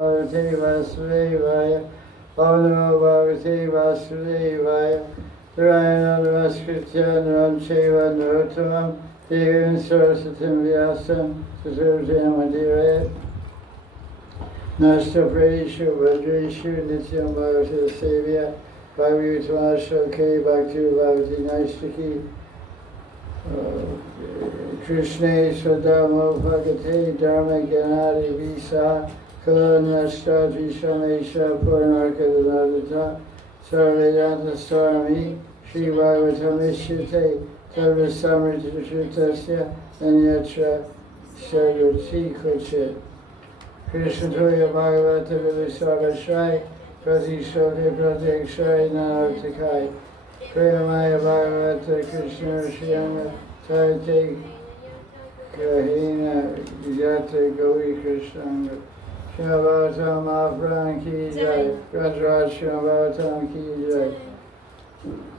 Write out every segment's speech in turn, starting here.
Bhagavate Vasudevaya, Om Namo Bhagavate Vasudevaya, Narayana Namaskritya Naram Chaiva Narottamam, Devim Sarasatim Vyasam, Susurjam Adivayat, Nasta Pradeshu Vajreshu Nityam Bhagavate Sevya, Bhagavate Shloke Bhakti Bhagavate Naistaki, Krishna Swadamo Bhagate Dharma Gyanadi Visa, Kalanastadri Shamesha Purnarkadanadata Sarvedanta Swami Sri Bhagavatamishite Tadva Samritasya Anyatra Sarvati Kochit Krishna Toya Bhagavata Vilisavashai Prati Shoke Pratik Shai Nanartakai Priyamaya Bhagavata Krishna Shyama Saite Kahina Yata Gauri Krishna Srimad Bhagavatam ki jai, Rajraj Srimad Bhagavatam ki jai.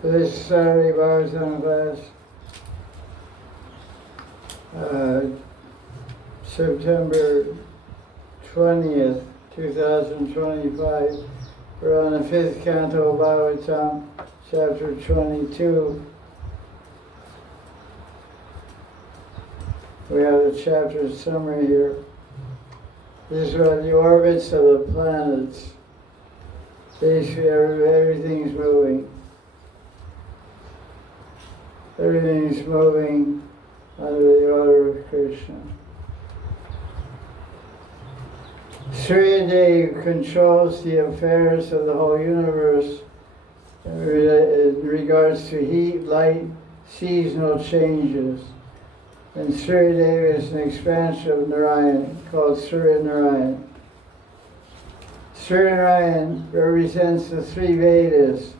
This Saturday Bhagavatam class, September 20th, 2025, we're on the 5th Canto of Bhagavatam, chapter 22. We have the chapter summary here. These are the orbits of the planets. Basically, everything's moving. Everything's moving under the order of Krishna. Suryadev controls the affairs of the whole universe in regards to heat, light, seasonal changes. And Suryadev is an expansion of Narayan, called Surya Narayan. Surya Narayan represents the three Vedas,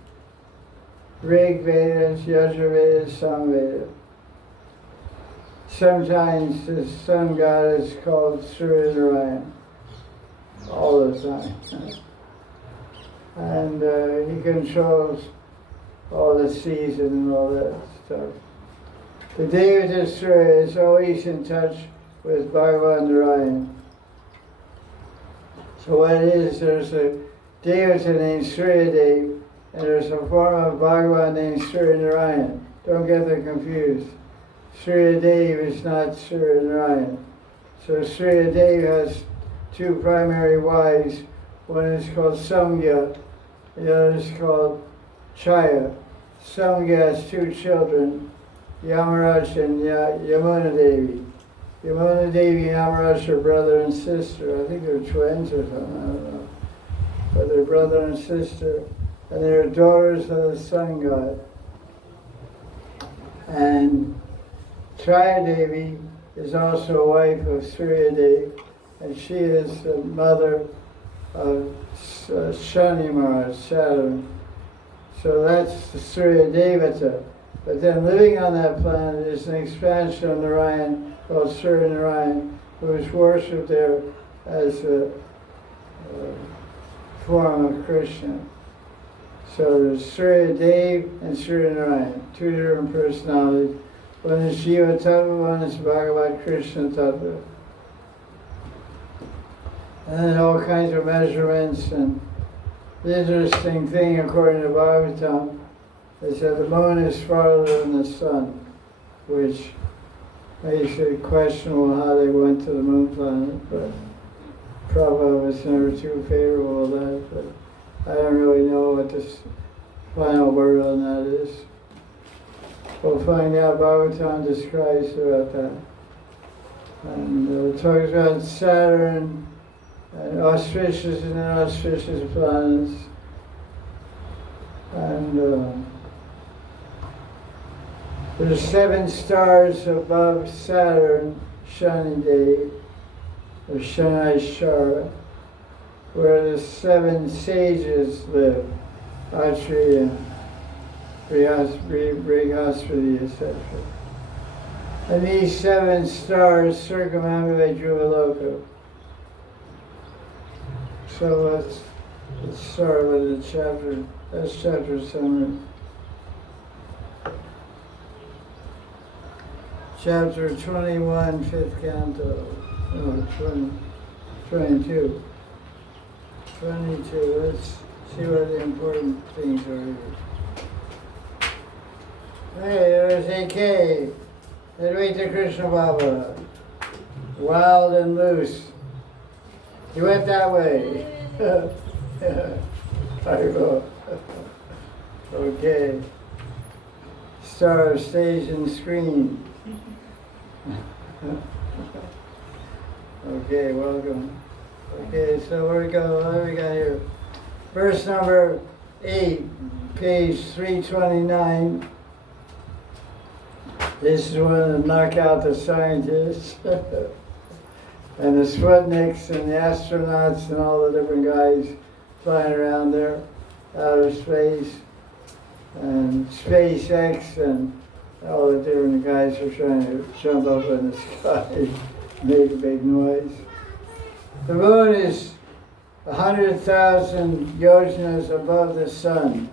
Rig Vedas, Yajurveda, Samveda. Sometimes the sun god is called Surya Narayan, all the time. And he controls all the seasons and all that stuff. The Devata Surya is always in touch with Bhagavan Narayan. So what it is, there's a Devata named Suryadev, and there's a form of Bhagavan named Surya Narayan. Don't get them confused. Suryadev is not Surya Narayan. So Suryadev has two primary wives. One is called Samgya, the other is called Chaya. Samgya has two children, Yamaraj and Yamuna Devi. Yamuna Devi and Yamaraj are brother and sister. I think they're twins or something, I don't know. But they're brother and sister. And they're daughters of the sun god. And Chaya Devi is also a wife of Suryadev, and she is the mother of Shani Maharaj, Saturn. So that's the Surya Devata. But then living on that planet is an expansion of Narayan called Surya Narayan, who is worshipped there as a form of Krishna. So there's Surya Dev and Surya Narayan, two different personalities. One is Jiva Tattva, one is Bhagavat Krishna Tattva. And then all kinds of measurements. And the interesting thing, according to Bhagavatam, is that the moon is farther than the sun, which makes it questionable how they went to the moon planet, but Prabhupada was never too favorable of that, but I don't really know what the final word on that is. We'll find out. Bhagavatam describes about that. And it talks about Saturn and auspicious and inauspicious planets. And there's 7 stars above Saturn, Shanidev, or Shanishara, where the 7 sages live, Atri, Brihaspati, etc. And these 7 stars circumambulate Dhruvaloka. So let's start with the chapter. That's chapter summary. Chapter 21, 5th Canto. 22. 22. Let's see what the important things are here. Hey, there's AK. Advaita Krishna Baba. Wild and loose. He went that way. I go. Okay. Star, stage, and screen. Okay, welcome. Okay, so where we go? What do we got here? Verse number 8, page 329. This is one to knock out the scientists and the Sputniks and the astronauts and all the different guys flying around there, outer space, and SpaceX and all the different guys are trying to jump up in the sky, make a big noise. The moon is 100,000 yojanas above the sun.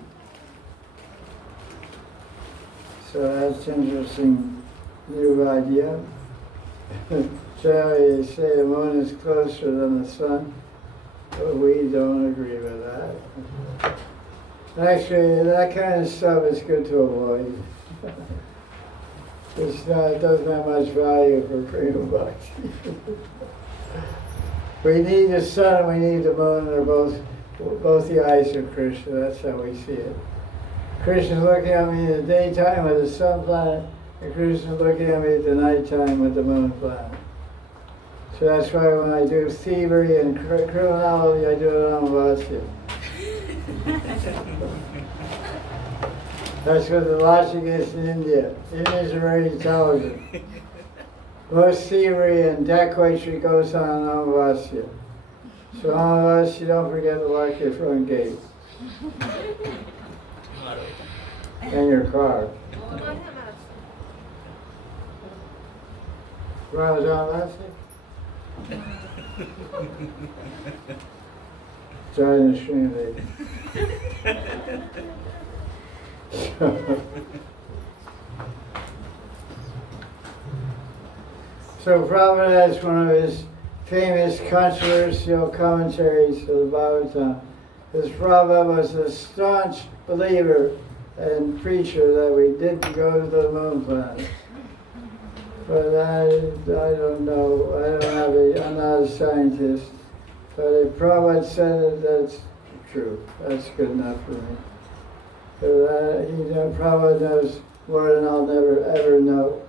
So that's an interesting new idea. Generally, they say the moon is closer than the sun, but we don't agree with that. Actually, that kind of stuff is good to avoid. It doesn't have much value for Prima Bhakti. We need the sun and we need the moon. They're both the eyes of Krishna. That's how we see it. Krishna's looking at me in the daytime with the sun planet, and Krishna's looking at me at the nighttime with the moon planet. So that's why when I do thievery and criminality, I do it on Amavasya. That's what the logic is in India. Indians are very intelligent. Most thievery and dacoitry goes on in Amavasya. So Amavasya, don't forget to lock your front gate. And your car. Rama's Amavasya? Join the Srimad. So Prabhupada has one of his famous controversial commentaries to the Bhagavatam. Because Prabhupada was a staunch believer and preacher that we didn't go to the moon planet. But I don't know. I'm not a scientist. But if Prabhupada said it, that's true. That's good enough for me. Prabhupada knows more than I'll never ever know.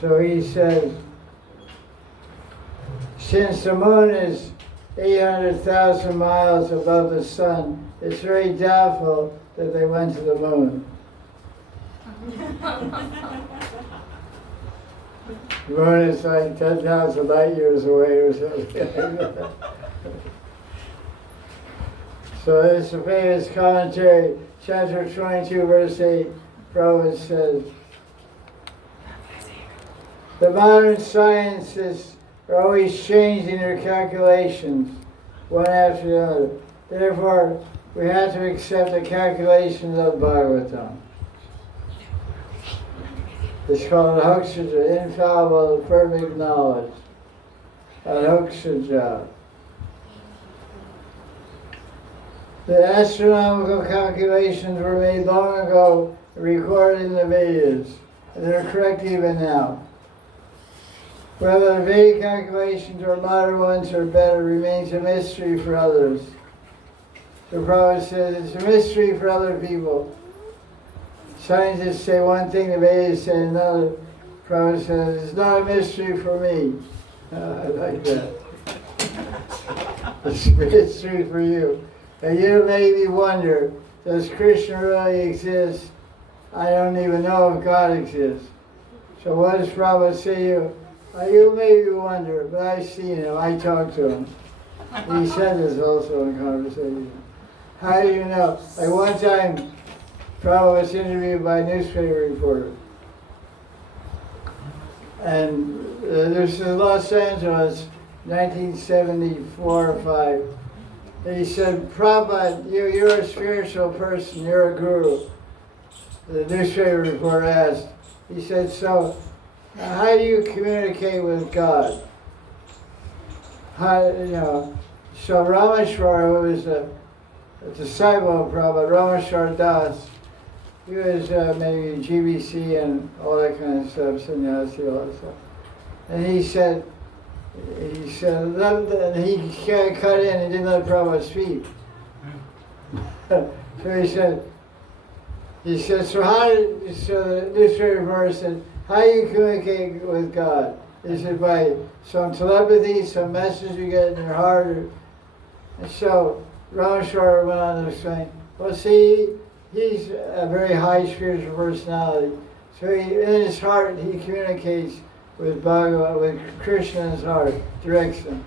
So he says, since the moon is 800,000 miles above the sun, it's very doubtful that they went to the moon. The moon is like 10,000 light years away or something. So this is a famous commentary, chapter 22, verse 8. Prabhupada says, the modern sciences are always changing their calculations, one after the other. Therefore, we have to accept the calculations of Bhagavatam. It's called Hokshaja, infallible, perfect knowledge. Hokshaja. The astronomical calculations were made long ago, recorded in the Vedas, and they're correct even now. Whether the Vedic calculations or modern ones are better remains a mystery for others. So Prabhupada says it's a mystery for other people. Scientists say one thing, the Vedas say another. Prabhupada says it's not a mystery for me. I like that. It's a mystery for you. And you made me wonder, does Krishna really exist? I don't even know if God exists. So what does Prabhupada say to you? You made me wonder, but I've seen him. I talked to him. He said this also in conversation. How do you know? Like one time, Prabhupada was interviewed by a newspaper reporter. And this is Los Angeles, 1974 or 5. And he said, Prabhupada, you're a spiritual person, you're a guru. The newspaper reporter asked. He said, so how do you communicate with God? How So Rameshwar, who was a disciple of Prabhupada, Rameshwar Das, he was maybe GBC and all that kind of stuff, sannyasi, all that stuff. And he said, he cut in, he didn't let Prabhupada speak. So he said, so this verse said, how do you communicate with God? Is it by some telepathy, some message you get in your heart? And so Rameshwar went on to explain, well, see, he's a very high spiritual personality. So in his heart, he communicates with Bhagavan, with Krishna in his heart, directs him.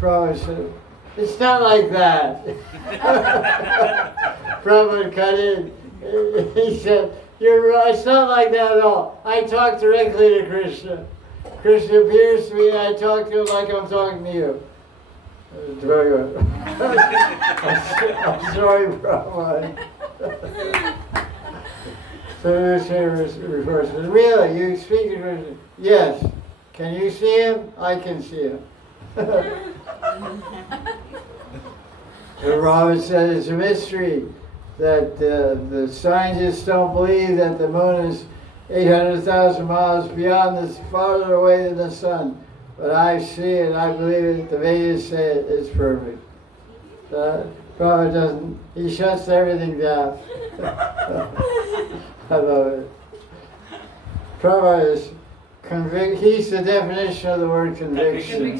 Prabhupada said, it's not like that. Prabhupada cut in. He said, you're right, it's not like that at all. I talk directly to Krishna. Krishna appears to me and I talk to him like I'm talking to you. Very good. I'm sorry, Prabhupada. So this here refers to, really, you speak to Krishna? Yes. Can you see him? I can see him. The Robert said it's a mystery that the scientists don't believe that the moon is 800,000 miles beyond this, farther away than the sun. But I see it, I believe it, the Vedas say it, it's perfect. Prabhupada doesn't, he shuts everything down. I love it. Prabhupada is he's the definition of the word conviction.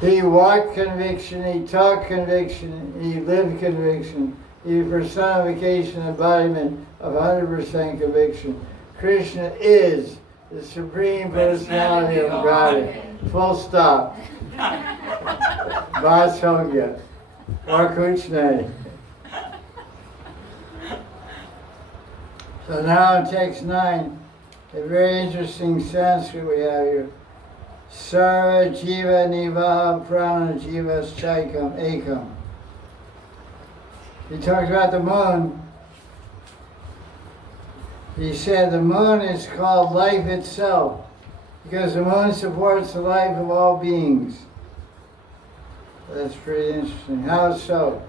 He walked conviction, he talked conviction, he lived conviction. He personification, embodiment of 100% conviction. Krishna is the Supreme Personality of God. Full stop. Bas ho gaya. Aur kuch nahi. So now in text 9, a very interesting Sanskrit we have here. Sarva jiva nivaha prana jivas chaikam ekam. He talks about the moon. He said the moon is called life itself because the moon supports the life of all beings. That's pretty interesting. How so?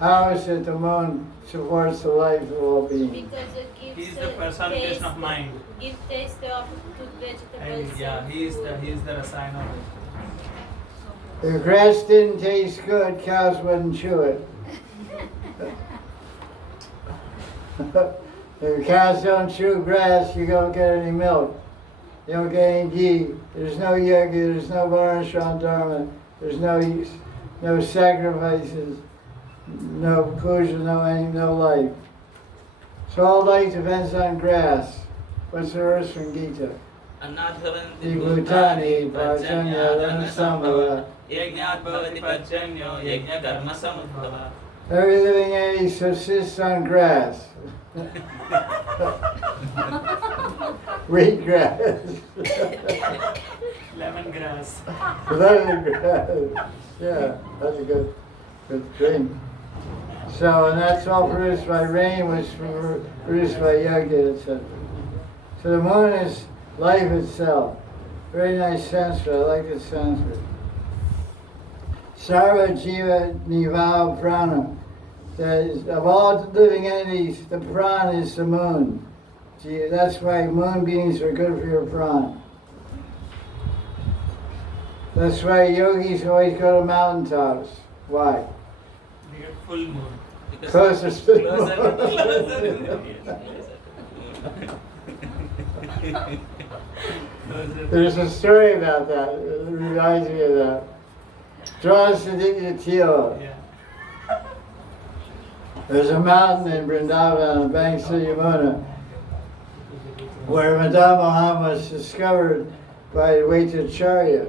How is it the moon supports the life of all beings? Because it gives He is the personification of mind. Gives taste of to vegetables. And yeah, he is the Rasayana of it. If grass didn't taste good, cows wouldn't chew it. If cows don't chew grass, you don't get any milk. You don't get any ghee. There's no yoga, there's no varnashram dharma, there's no sacrifices, no puja, no life. So all life depends on grass. What's the verse from Gita? Anadhavanti Bhutani Pajanya Dhanasambhava. Yajnat bhavati pajyanyo yajna karma samudbhava. Every living entity subsists on grass. Wheatgrass. Lemongrass. Lemongrass. Yeah, that's a good thing. So, and that's all produced by rain, which is produced by yoga, etc. So the moon is life itself. Very nice Sanskrit. I like the Sanskrit. Sarva jiva nivaha prana. That is, of all living entities, the prana is the moon. That's why moon beings are good for your prana. That's why yogis always go to mountaintops. Why? You get full moon. Closer to the moon. There's a story about that. It reminds me of that. Draws the Tila. Yeah. There's a mountain in Vrindavan on the banks of Yamuna where Madan Mohan was discovered by Vaitacharya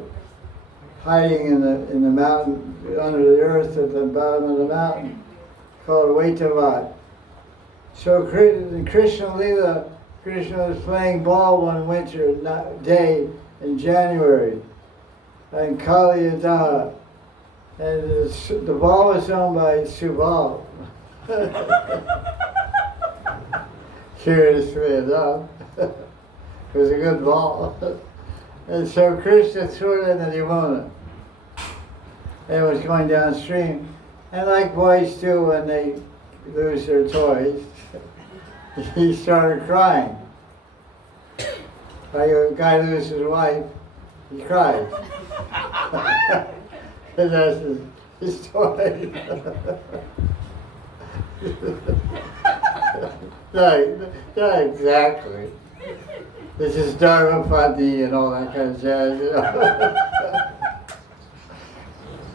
hiding in the mountain, under the earth at the bottom of the mountain, called Vaitavat. So in Krishna Leela, Krishna was playing ball one winter day in January in Kaliyadaha, and the ball was owned by Subal. Curiously enough, it was a good ball. And so Krishna threw it in the Yamuna. It was going downstream. And like boys do when they lose their toys, he started crying. Like a guy loses his wife, he cries. And that's his toy. Not exactly. This is Dharma Pati and all that kind of jazz, you know.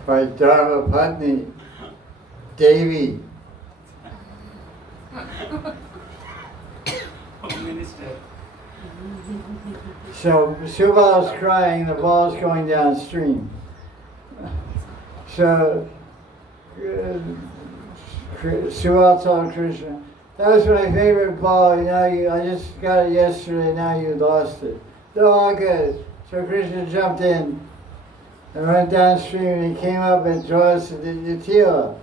By Dharma Patni, Devi. Minister. So Subbal's crying, the ball's going downstream. So Subal told Krishna, that was my favorite ball, I just got it yesterday, now you lost it. No, good. So Krishna jumped in and went downstream and he came up and draws the Tila.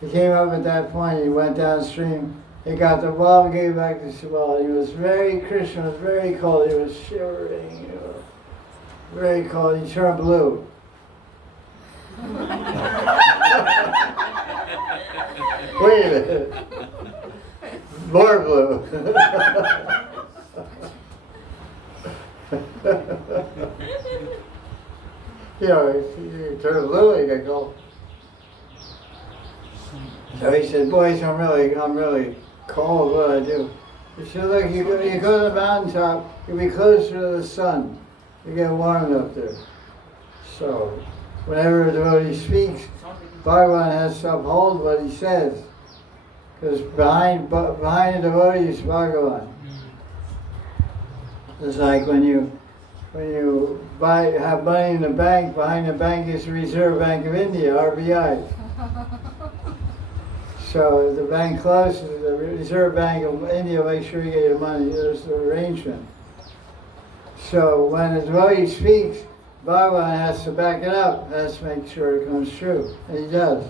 He came up at that point, he went downstream, he got the ball and gave it back to Subal. Krishna was very cold, he was shivering, very cold, he turned blue. Wait a minute. More blue. You turn blue, you get cold. So he said, boys, I'm really cold, what do I do? He said, look, you go to the mountaintop, you'll be closer to the sun. You get warmed up there. So, whenever a devotee speaks, Bhagavan has to uphold what he says. Because behind the devotee is Bhagavan. It's like when you have money in the bank, behind the bank is the Reserve Bank of India, RBI. So if the bank closes, the Reserve Bank of India makes sure you get your money. There's the arrangement. So when the devotee speaks, Bhagavan has to back it up, has to make sure it comes true. And he does.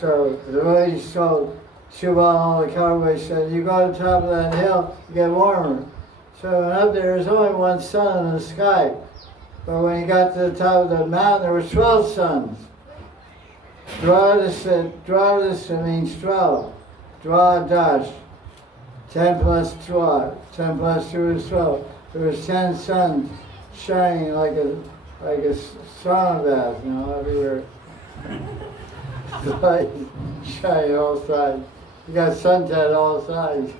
So the devotee told Subal and all the cowboys said, you go to the top of that hill, you get warmer. So up there's only one sun in the sky. But when he got to the top of the mountain, there were 12 suns. Dwadasa means 12. Dwadash. 10 plus 12. 10 plus 2 is 12. There was 10 suns shining like a sauna bath, everywhere. Light shining all sides. You got suntan all sides.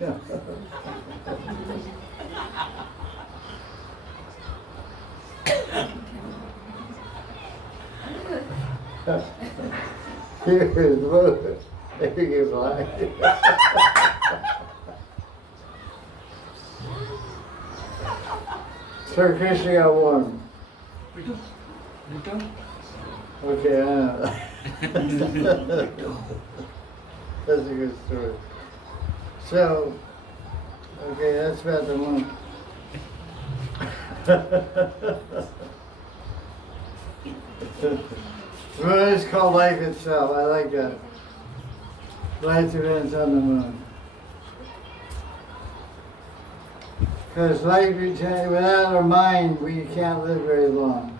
Here is blue. There you go, black. Sir Krishna got warm. Okay, I know. That's a good story. So, okay, that's about the moon. The moon is called life itself. I like that. Life depends on the moon. Because life, without our mind, we can't live very long.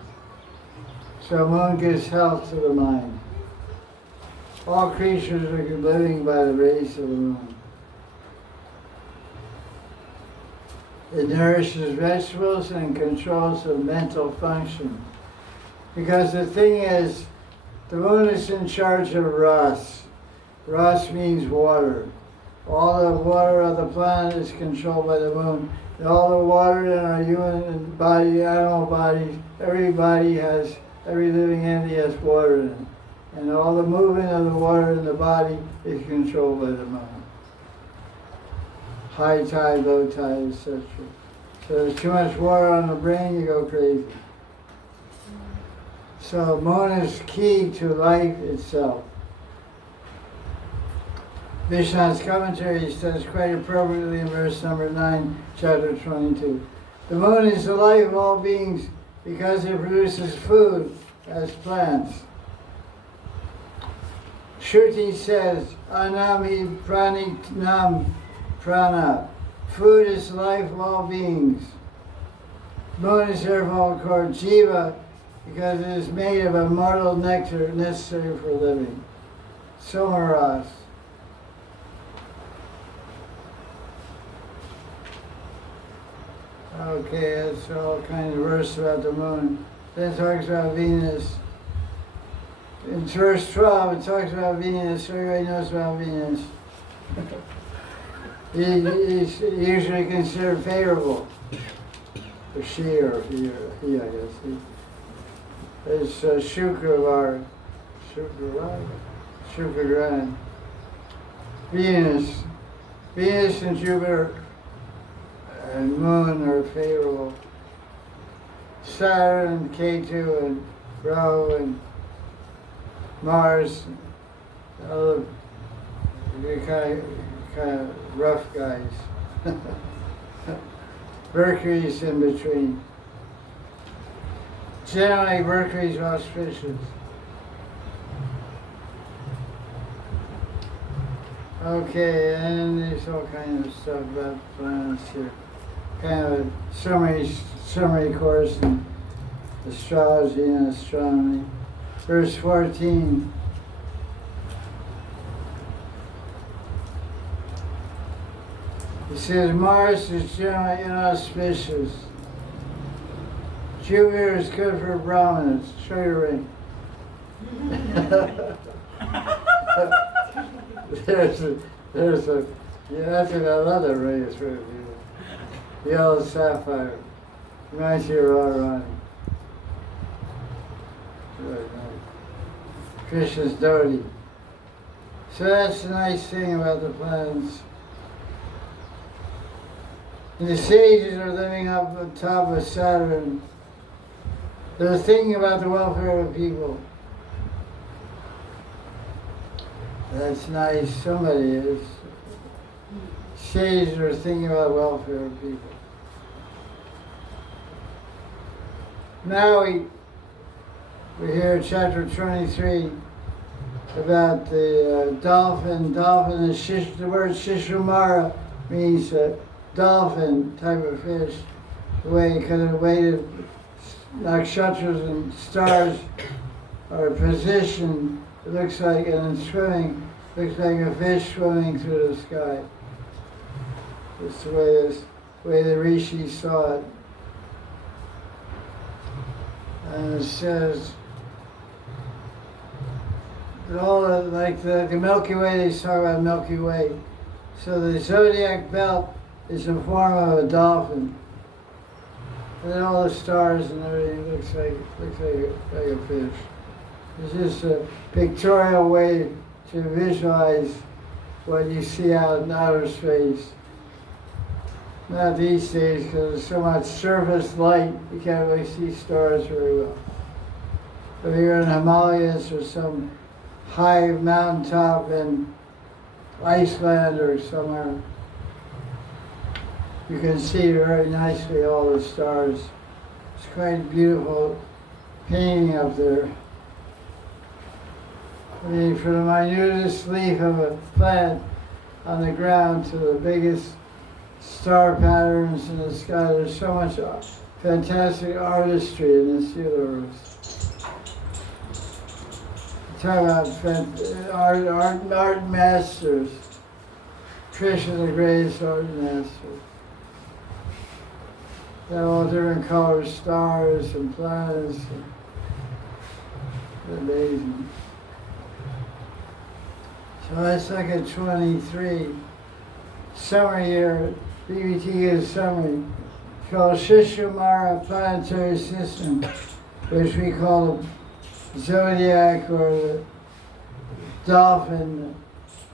So moon gives health to the mind. All creatures are living by the rays of the moon. It nourishes vegetables and controls the mental function. Because the thing is, the moon is in charge of Ras. Ras means water. All the water of the planet is controlled by the moon. And all the water in our human body, animal bodies, every living entity has water in it. And all the movement of the water in the body is controlled by the moon. High tide, low tide, etc. So there's too much water on the brain, you go crazy. So moon is key to life itself. Vishnu's commentary says quite appropriately in verse number 9, chapter 22. The moon is the life of all beings because it produces food as plants. Shruti says, Anami Pranitam Prana. Food is the life of all beings. moon is therefore called Jiva because it is made of a mortal nectar necessary for living. Somaras. Okay, that's all kind of verse about the moon. Then it talks about Venus. In verse 12, it talks about Venus, so everybody knows about Venus. He's usually considered favorable. Or she, or he, I guess. It's Shukra Venus. Venus and Jupiter and Moon are favorable. Saturn, Ketu, and Rahu, and Mars, all the kind of rough guys. Mercury's in between. Generally, Mercury's auspicious. Okay, and there's all kinds of stuff about planets here. Kind of a summary course in astrology and astronomy. Verse 14. It says Mars is generally inauspicious. Jupiter is good for Brahmanas. Show your ring. there's a, yeah, that's what I love that ring. It's really beautiful. Yellow sapphire. Reminds you of Radharani. Really nice. Krishna's Dhoti. So that's the nice thing about the planets. And the sages are living up on top of Saturn. They're thinking about the welfare of people. That's nice. Somebody is. Sages are thinking about the welfare of people. Now we hear chapter 23 about the dolphin. Dolphin is the word Shishamara means dolphin type of fish. The way, because of the way that nakshatras and stars are positioned, it looks like, and in swimming, looks like a fish swimming through the sky. It's the way the rishi saw it. And it says that all the, like the Milky Way, they talk about Milky Way. So the zodiac belt is in form of a dolphin. And then all the stars and everything looks like a fish. It's just a pictorial way to visualize what you see out in outer space. Not these days, because there's so much surface light, you can't really see stars very well. If you're in the Himalayas or some high mountaintop in Iceland or somewhere, you can see very nicely all the stars. It's quite a beautiful painting up there. I mean, from the minutest leaf of a plant on the ground to the biggest star patterns in the sky, there's so much fantastic artistry in this universe. Talk about art masters. Krishna, the greatest art master. They have all different colored stars and planets. It's amazing. So let's look at 23. Summary here. BBT is summary. It's called Shishumara Planetary System, which we call the Zodiac or the Dolphin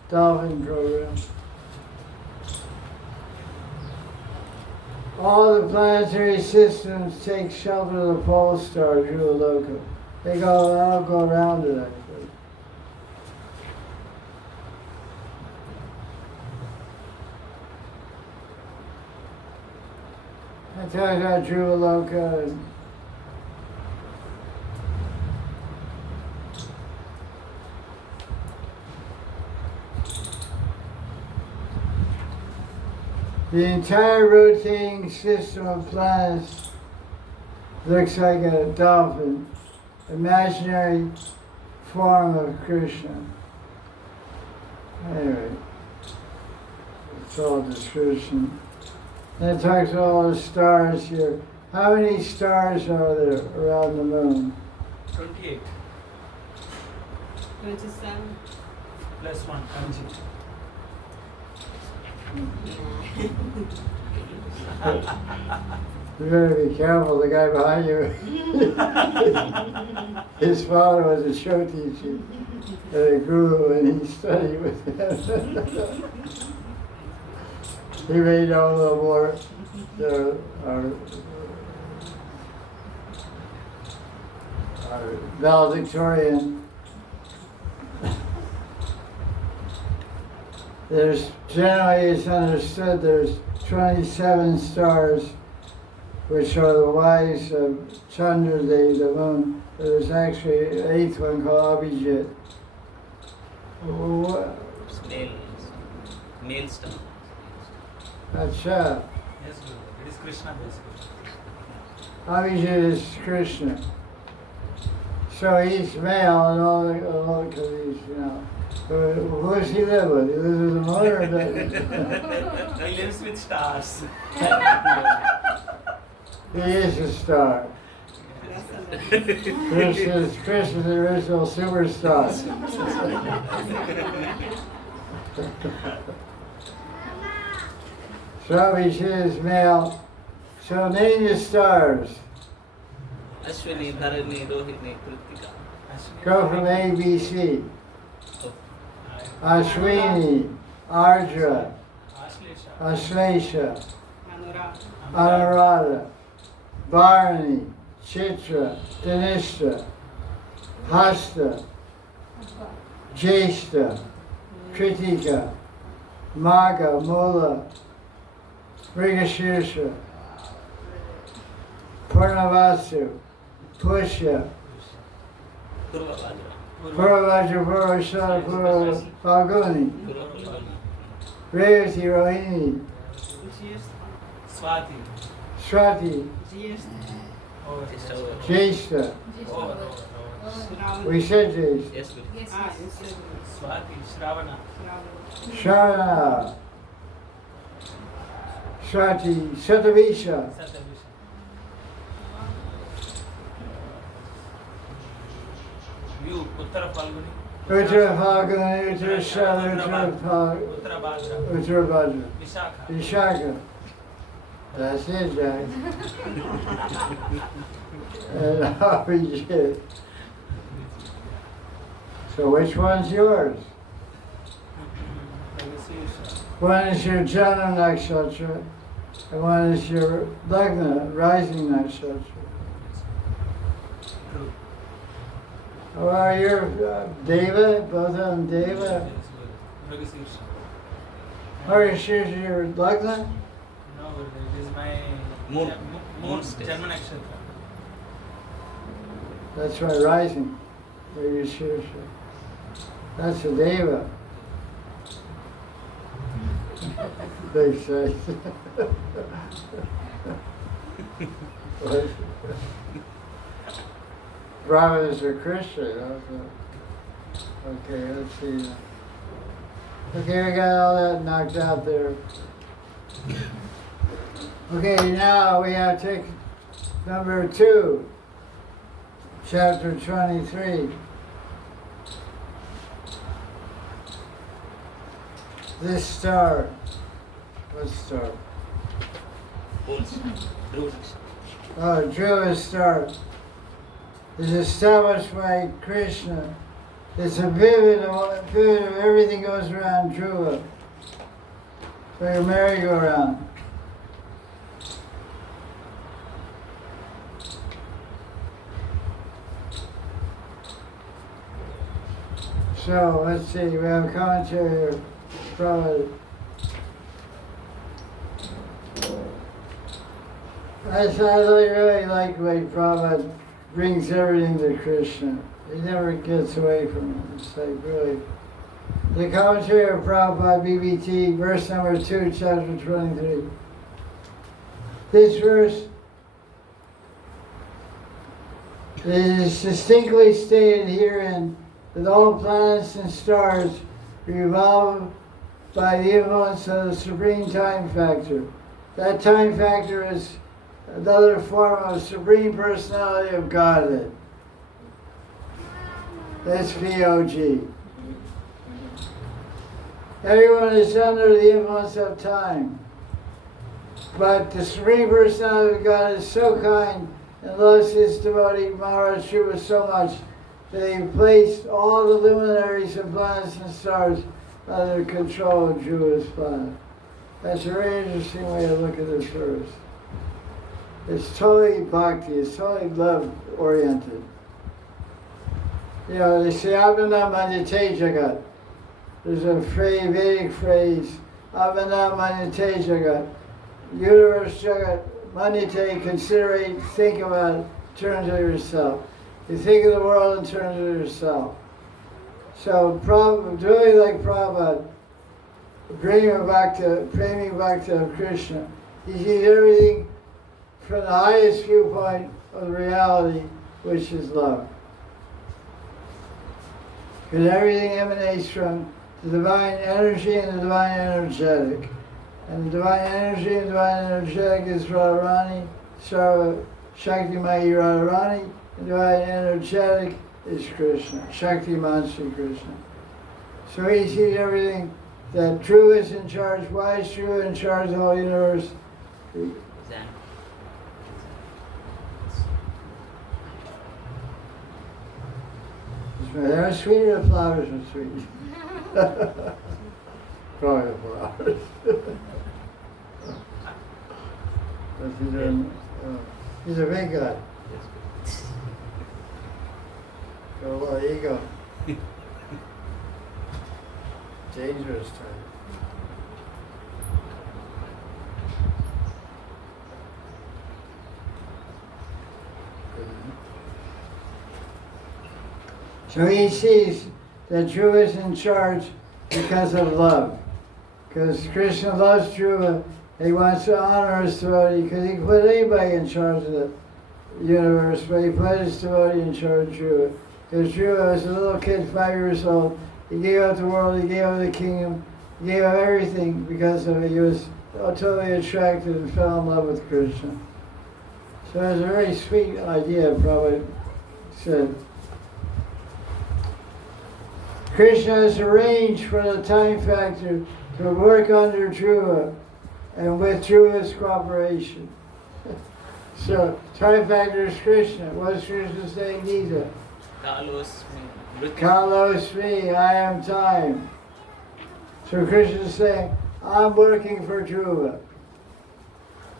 program. All the planetary systems take shelter of the pole star, Dhruva. They all go around it, actually. I talked about Dhruva and the entire rotating system of planets Looks like a dolphin. Imaginary form of Krishna. Anyway, it's all description. Then it talks about all the stars here. How many stars are there around the moon? 28 27. plus 1. You better be careful, the guy behind you. His father was a show teacher and a guru, and he studied with him. He may know a little more. Our valedictorian. There's generally, it's understood, there's 27 stars, which are the wives of Chandra, the moon. There's actually an eighth one called Abhijit. Male star. Acha. Yes, Guru. It is Krishna basically. Abhijit is Krishna. So he's male and all because he's, you know. Who does he live with? He lives with the moon or the... He lives with stars. He is a star. Krishna's the original superstar. So Abhijit is male. So name the stars. Ashwini, Bharani, Rohini, Kritika. Go from A, B, C. Ashwini, Ardra, Aslesha, Anuradha, Bharani, Chitra, Dhanishta, Hasta, Jeshta, Kritika, Magha, Mula, Mrigashirsha, Purnavasu, Pushya, Puravajra, Purvashara, Purvapalguni, Revati, Rohini, Swati. Swati, Jeshta. We said Jeshta. Yes, Guru. Swati, Shravana. Shravana, Swati, Satavisha, Satavisha. You, Uttara Falguni. Uttara Phalguni, Uttara Shara, Uttara Bhadra. Uttara Bhadra, Vishakha. Vishaka. That's it, Jack. And Abhijit. So which one's yours? One is your Jana Nakshatra, and one is your Lagna, rising Nakshatra. Or are your Deva, both of them Deva? Or is your Lagna? No, it is my Moon. moon Janma Nakshatra. That's right, rising. Where you Shirsha. That's a Deva. They say. Brahmanas are Krishna. Okay, let's see. Okay, we got all that knocked out there. Okay, now we have text number 2, chapter 23. This star, what star? Oh, Dhruva star is established by Krishna. It's a vivid of everything goes around Dhruva. Like a merry-go-round. So let's see, we have a commentary here from I really like the way Prabhupada brings everything to Krishna. He never gets away from it. It's like really. The commentary of Prabhupada, BBT, verse number 2, chapter 23. This verse It is distinctly stated herein that all planets and stars revolve by the influence of the supreme time factor. That time factor is another form of supreme personality of Godhead. SVOG. Everyone is under the influence of time. But the Supreme Personality of God is so kind and loves his devotee Maharaj Shiva so much that he placed all the luminaries and planets and stars under the control of Shiva's planet. That's a very interesting way to look at this verse. It's totally bhakti, it's totally love-oriented. You know, they say, Avana Manite Jagat. There's a Vedic phrase, Avana Manite Jagat. Universe Jagat, Manite, consider it, think about it, turn to yourself. You think of the world and turn to yourself. So, doing like Prabhupada, bringing back to Krishna, he sees everything from the highest viewpoint of reality, which is love. Because everything emanates from the divine energy and the divine energetic. And the divine energy and divine energetic is Radharani, Sarva Shakti Mai Radharani, and divine energetic is Krishna, Shakti Mansi Krishna. So he sees everything that true is in charge. Why is true in charge of the whole universe? They're sweet, the flowers are sweet. Probably the flowers. He's a big guy. So well, ego. Dangerous type. So he sees that Dhruva is in charge because of love. Because Krishna loves Dhruva, he wants to honor his devotee, because he put anybody in charge of the universe, but he put his devotee in charge of Dhruva. Because Dhruva was a little kid, 5 years old, he gave up the world, he gave up the kingdom, he gave up everything because of it. He was totally attracted and fell in love with Krishna. So it was a very sweet idea, Prabhupada said. Krishna has arranged for the time factor to work under Dhruva and with Dhruva's cooperation. So, time factor is Krishna. What's Krishna saying, Gita? Kalosmi, I am time. So Krishna is saying, I'm working for Dhruva.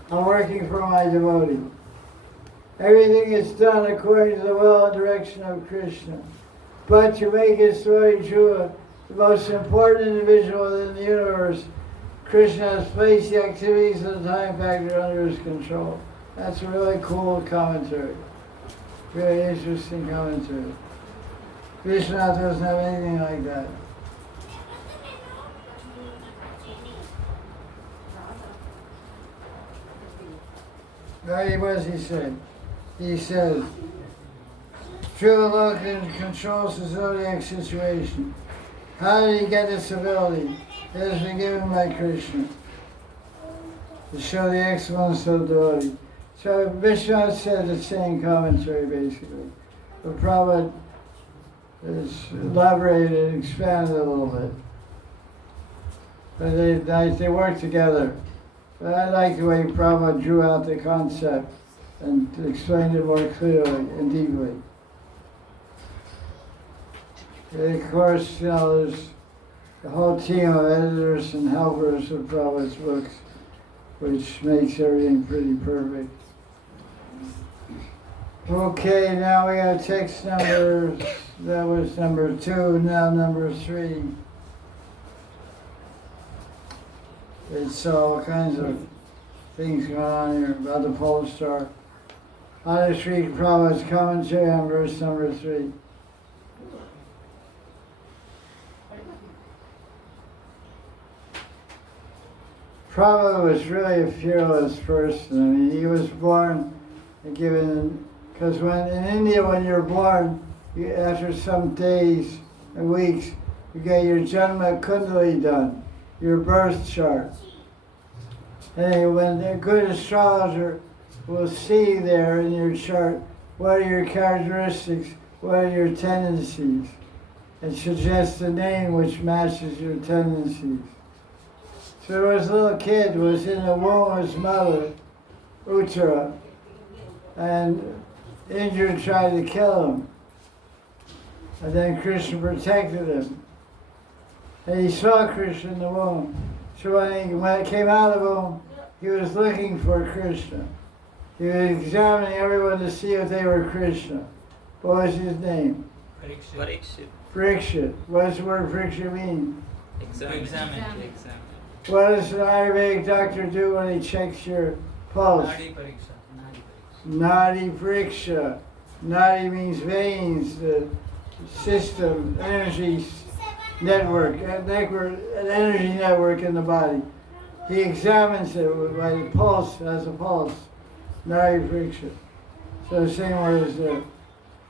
I'm working for my devotee. Everything is done according to the will and direction of Krishna. But to make his devotee Dhruva the most important individual in the universe, Krishna has placed the activities of the time factor under his control. That's a really cool commentary. Very interesting commentary. Krishna doesn't have anything like that. Right, what does he say? He says, Dhruva controls the zodiac situation. How did he get this ability? It has been given by Krishna to show the excellence of the devotee. So Vishnu said the same commentary basically. But Prabhupada has elaborated and expanded a little bit. But they work together. But I like the way Prabhupada drew out the concept and explained it more clearly and deeply. And of course, you know, there's a whole team of editors and helpers of Prabhupada's books, which makes everything pretty perfect. Okay, now we have text number, that was number 2, now number 3. It's all kinds of things going on here about the pole star. I'll just read Prabhupada's commentary on verse number 3. Prabhupada was really a fearless person. I mean, he was born and given Because in India, when you're born, after some days and weeks, you get your Janma Kundali done, your birth chart. And when a good astrologer will see there in your chart what are your characteristics, what are your tendencies, and suggest a name which matches your tendencies. So there was a little kid who was in the womb of his mother, Uttara, and Indra tried to kill him. And then Krishna protected him. And he saw Krishna in the womb. So when it came out of the womb, he was looking for Krishna. He was examining everyone to see if they were Krishna. What was his name? Parikshit. Parikshit. What does the word Parikshit mean? Examine. What does an Ayurvedic doctor do when he checks your pulse? Nadi Pariksha. Nadi means veins, the system, energy network, an energy network in the body. He examines it by the pulse, as a pulse. Nadi Pariksha. So the same word is there.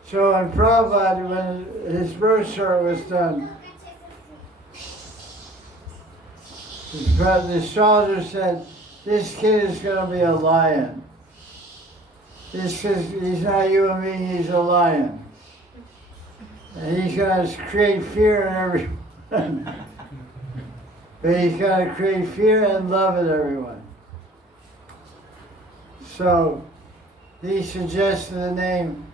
So in Prabhupada, when his birth chart was done, the astrologer said, this kid is going to be a lion. This kid, he's not a human being, he's a lion. And he's going to create fear in everyone. But he's going to create fear and love in everyone. So he suggested the name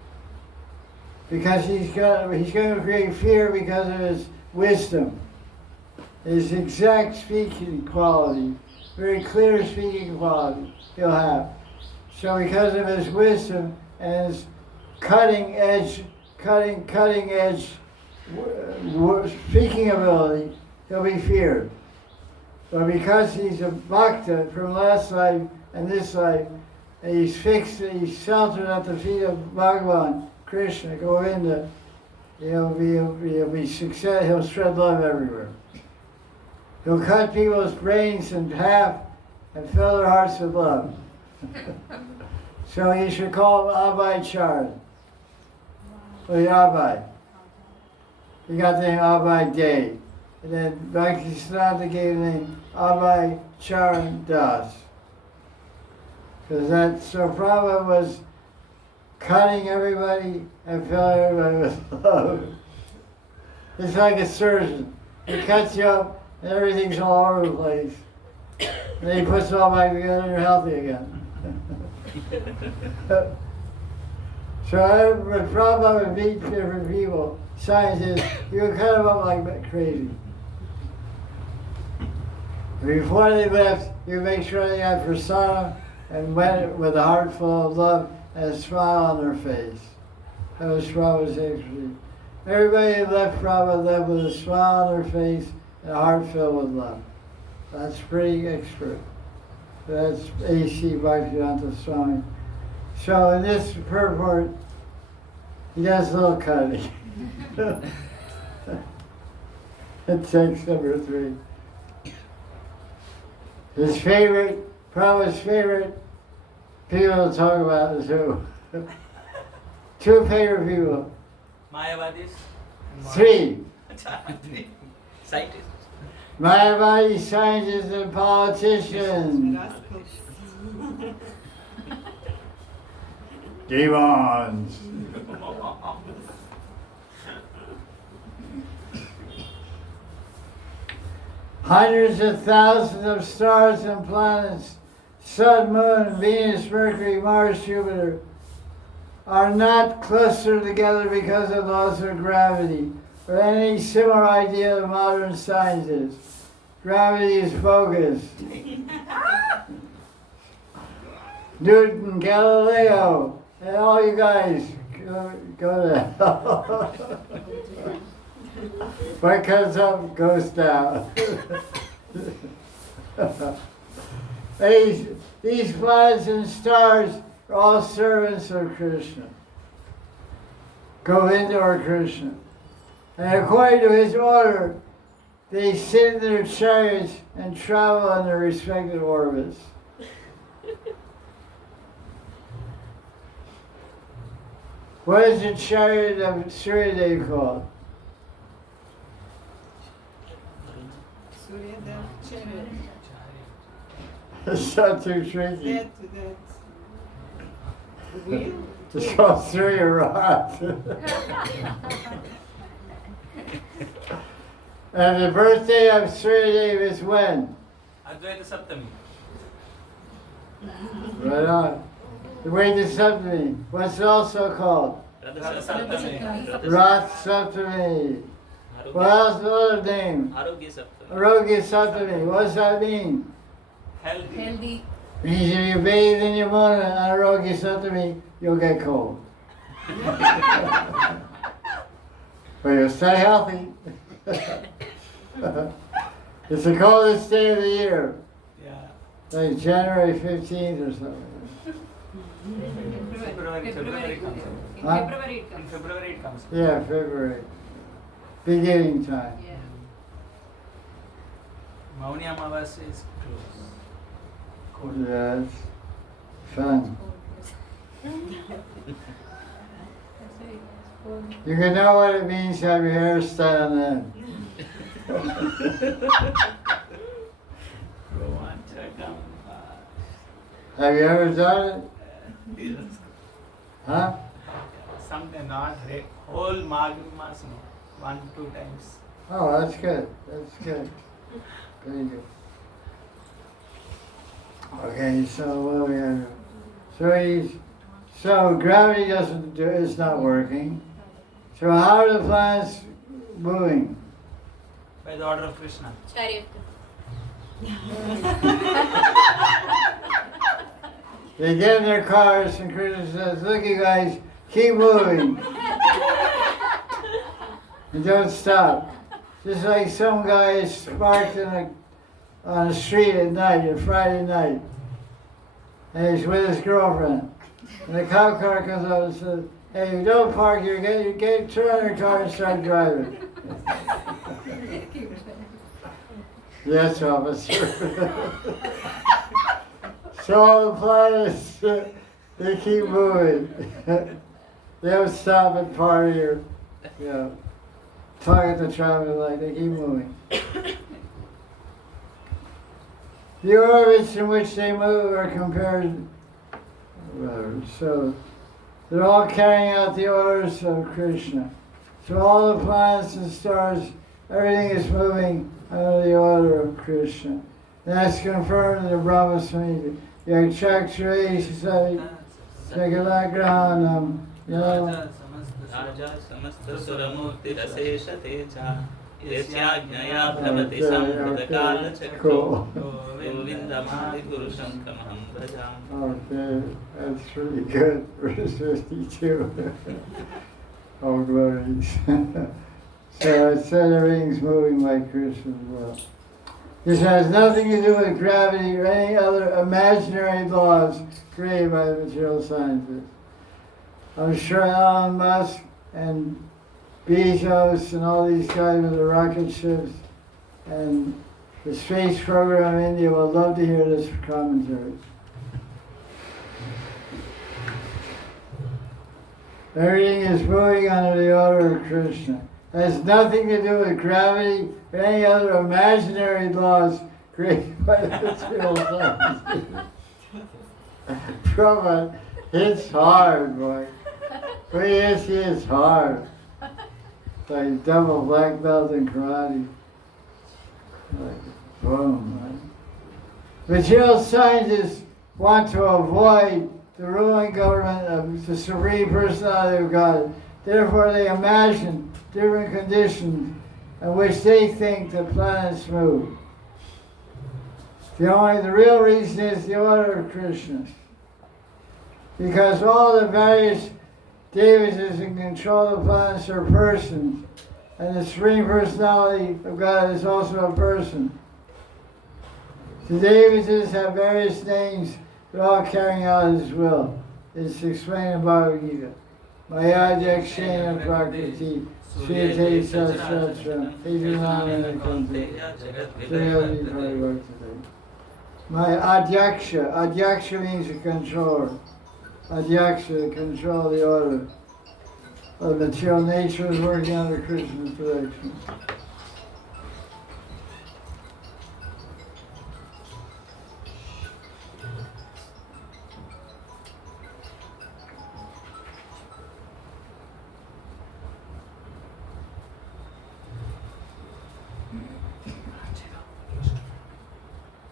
because he's going to create fear because of his wisdom. His exact speaking quality, very clear speaking quality he'll have. So because of his wisdom and his cutting edge speaking ability, he'll be feared. But because he's a bhakta from last life and this life, and he's fixed, he's sheltered at the feet of Bhagavan, Krishna, Govinda, he'll be success. He'll spread love everywhere. He'll cut people's brains in half and fill their hearts with love. So you should call him Abhay Chard. Or Abhay. He got the name Abhay Day. And then Bhaktisiddhanta gave the name Abhay Chard Das. So Prabhupada was cutting everybody and filling everybody with love. It's like a surgeon. He cuts you up and everything's all over the place. And then he puts it all back together and you're healthy again. So when Prabhupada would meet different people, scientists, you would cut them up like crazy. Before they left, you make sure they had prasadam and went with a heart full of love and a smile on their face. That was Prabhupada's expertise. Everybody that left Prabhupada left with a smile on their face and a heart filled with love. That's pretty expert. That's A.C. Bhaktivedanta Swami. So in this purport, he does a little cutting. In text number 3. His favorite, Prabhupada's favorite people to talk about is who? 2 favorite people. Mayavadis. 3. Scientists. Mayavadi, scientists and politicians. Demons. Hundreds of thousands of stars and planets, Sun, Moon, Venus, Mercury, Mars, Jupiter, are not clustered together because of laws of gravity, or any similar idea of modern science. Gravity is bogus. Newton, Galileo, and all you guys, go to hell. What comes up goes down. These planets and stars are all servants of Krishna. Govinda or Krishna. And according to his order, they sit in their chariots and travel in their respective orbits. What is the chariot of Suryadev called? Suryadev chariot. It's not too tricky. That. Wheel. It's called Surya Rod. And the birthday of Suryadev is when? Advaita Saptami. Right on. The way to Saptami. What's it also called? Radha Saptami. Rath Saptami. What else? Another name? Arogya Saptami. Arogya Saptami. What does that mean? Healthy. Means if you bathe in Yamuna on Arogya Saptami, you'll get cold. But you'll stay healthy. It's the coldest day of the year. Yeah. Like January 15th or something. February comes. Huh? In February it comes. Yeah, February. Beginning time. Mauni Amavasya is close. Yeah, it's fun. You can know what it means to have your hair stand on end. Have you ever done it? Yes. Huh? Sometimes not whole Maghrib Mas, no. 1-2 times. Oh, that's good. That's good. Very good. Okay, so what we have? So gravity doesn't do. It's not working. So how are the planets moving? By the order of Krishna. Chariot. They get in their cars and Krishna says, "Look, you guys, keep moving and don't stop." Just like some guy is parked on the street at night, a Friday night, and he's with his girlfriend. And the cop car comes up and says, "Hey, you don't park here, turn on your car and start driving." Yes, officer. So all the planets, they keep moving. They don't stop and party or, talk at the traffic light, they keep moving. The orbits in which they move are compared, so they're all carrying out the orders of Krishna. So all the planets and stars, everything is moving under the order of Krishna. And that's confirmed in the Brahma Samhita. Yakshakshare Sagalagrahanam. Raja samasta suramurti rasesha teja yasyajnaya bhavati samhita chakro govindamadi purusham kamaham bhajam. Okay, that's pretty good. Verse 52. Oh, glories. So it said everything's moving like Krishna's will. This has nothing to do with gravity or any other imaginary laws created by the material scientists. I'm sure Elon Musk and Bezos and all these guys with the rocket ships and the space program in India will love to hear this commentary. Everything is moving under the order of Krishna. It has nothing to do with gravity or any other imaginary laws created by the material science. Prabhupada hits hard, boy. But yes, he is hard. Like double black belt in karate. Like boom, right? Material scientists want to avoid the ruling government of the Supreme Personality of God. Therefore, they imagine different conditions in which they think the planets move. The real reason is the order of Krishna. Because all the various devatas in control of the planets are persons, and the Supreme Personality of God is also a person. The devatas have various names, but all carrying out His will. It's explained in Bhagavad Gita. Mayadhyakshena prakriti shriyate sastra idunamana kante. My Adyaksha means a controller. Adyaksha, control the order. The material nature is working under Krishna's direction.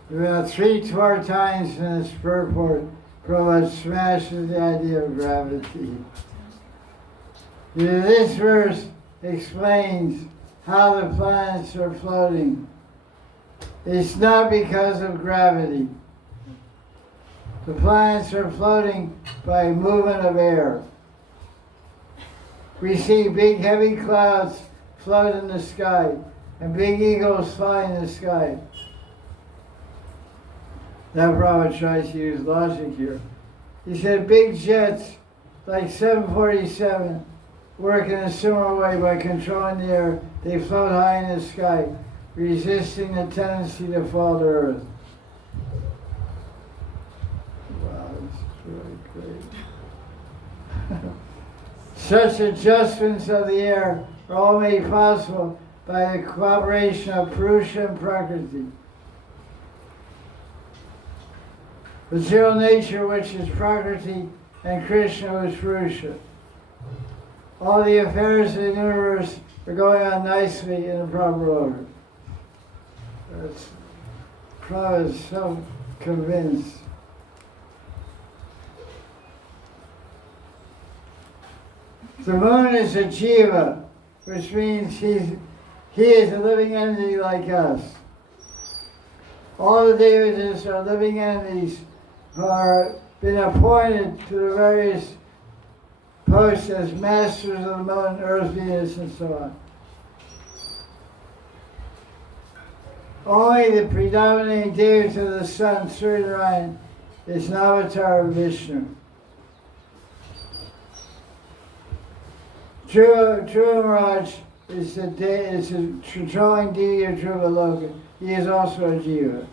About 3-4 times in this purport, Prabhupada smashes the idea of gravity. This verse explains how the planets are floating. It's not because of gravity. The planets are floating by movement of air. We see big heavy clouds float in the sky and big eagles fly in the sky. Now Prabhupada tries to use logic here. He said big jets like 747 work in a similar way by controlling the air. They float high in the sky, resisting the tendency to fall to earth. Wow, that's really great. Such adjustments of the air are all made possible by the cooperation of Purusha and Prakriti. Material nature, which is Prakriti, and Krishna, which is Purusha. All the affairs of the universe are going on nicely in the proper order. Prabhupada is so convinced. The moon is a jiva, which means he is a living entity like us. All the devatas are living entities who are been appointed to the various posts as masters of the moon, earth, Venus, and so on. Only the predominating devata of the sun, Suryanarayan, is an avatar of Vishnu. Dhruva Maharaj is a controlling deity of Dhruva Loka. He is also a jiva.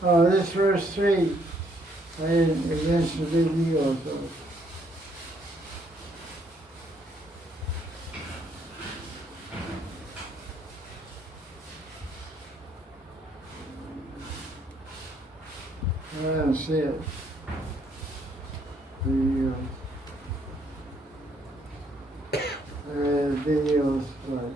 Oh, this verse 3, I didn't mention the big ego, so. I don't see it. The videos, right.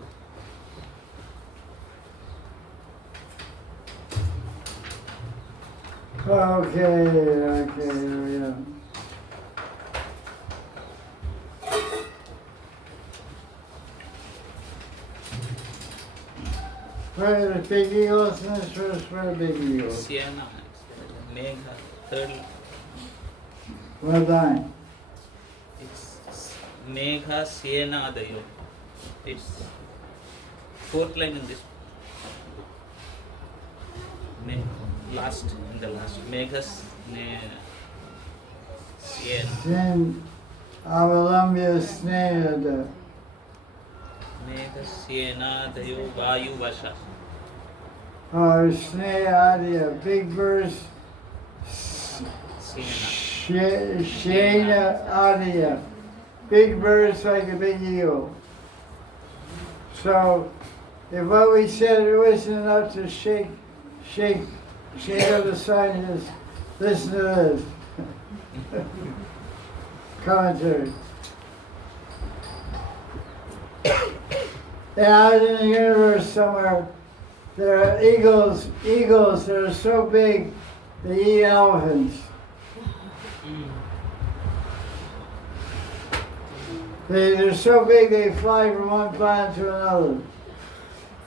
Okay, here we are. Where are the big eagles in this verse? Where are the big eagles? Sienna, Megha, third. Madan. It's Megha, Sienna, Dayo. It's fourth line in this. Last, in the last. Meghas, Sienna. Sin Avalambya Snehada. Megha, Sienna, Dayo, Vayu, Vasha. Or Snehadya, big birds. Sienna. Shena Adya, big birds like a big eagle. So, if what we said wasn't enough to shake up the sign, just listen to this. Commentary. And out in the universe somewhere, there are eagles that are so big they eat elephants. They're so big they fly from one planet to another.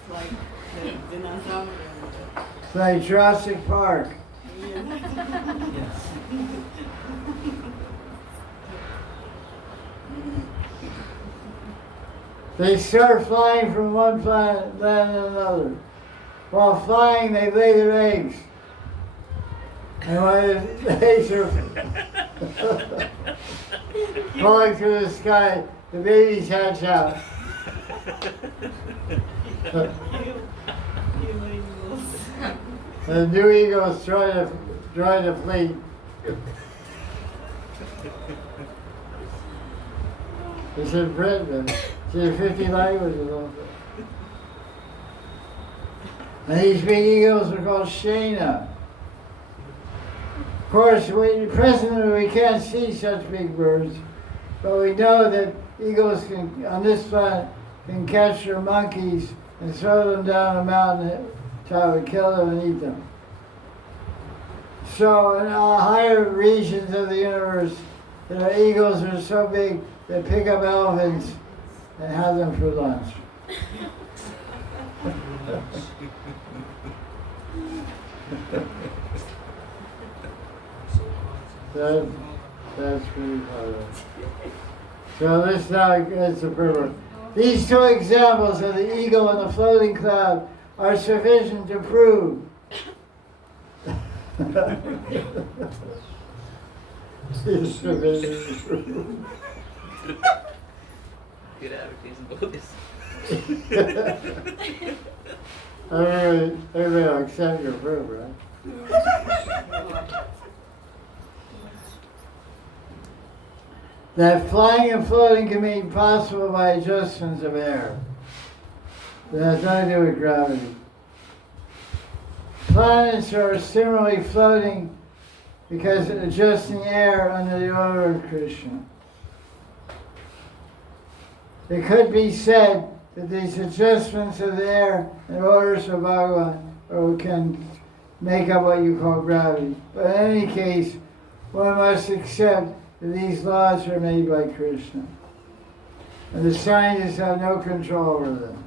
Like the dinosaur. It's like Jurassic Park. They start flying from one planet land to another. While flying, they lay their eggs. And when the eggs are falling through the sky, the babies hatch out. The new eagles try to flee, He said, Brenda, she had 50 languages also. And these big eagles are called Shana. Of course, presently we can't see such big birds, but we know that eagles can, on this planet, can capture monkeys and throw them down a mountain top and kill them and eat them. So in all higher regions of the universe, eagles are so big they pick up elephants and have them for lunch. That's pretty funny. So this now gets the purpose. These two examples of the eagle and the floating cloud are sufficient to prove it's sufficient to prove. Gravity is both is. Everybody will accept your proof, right? That flying and floating can be possible by adjustments of air. That has nothing to do with gravity. Planets are similarly floating because of adjusting air under the order of Krishna. It could be said that these adjustments of the air and orders of Bhagavan can make up what you call gravity. But in any case, one must accept that these laws are made by Krishna. And the scientists have no control over them.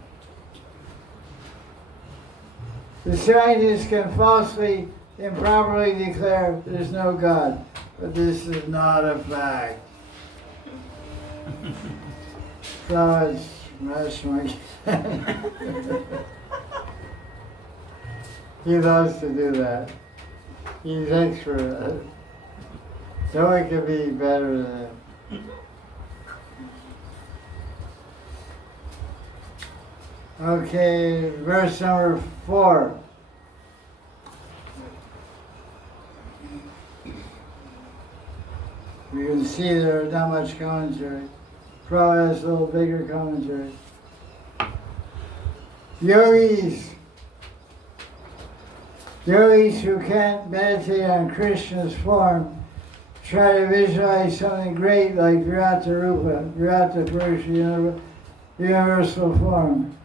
The scientists can falsely, improperly declare there's no God, but this is not a fact. So it's smash my He loves to do that. He's expert at it. No one can be better than him. Okay, verse number 4. You can see there's not much commentary. Prabhupada has a little bigger commentary. Yogis who can't meditate on Krishna's form try to visualize something great like Virata Rupa, Virata Purusha, universal form.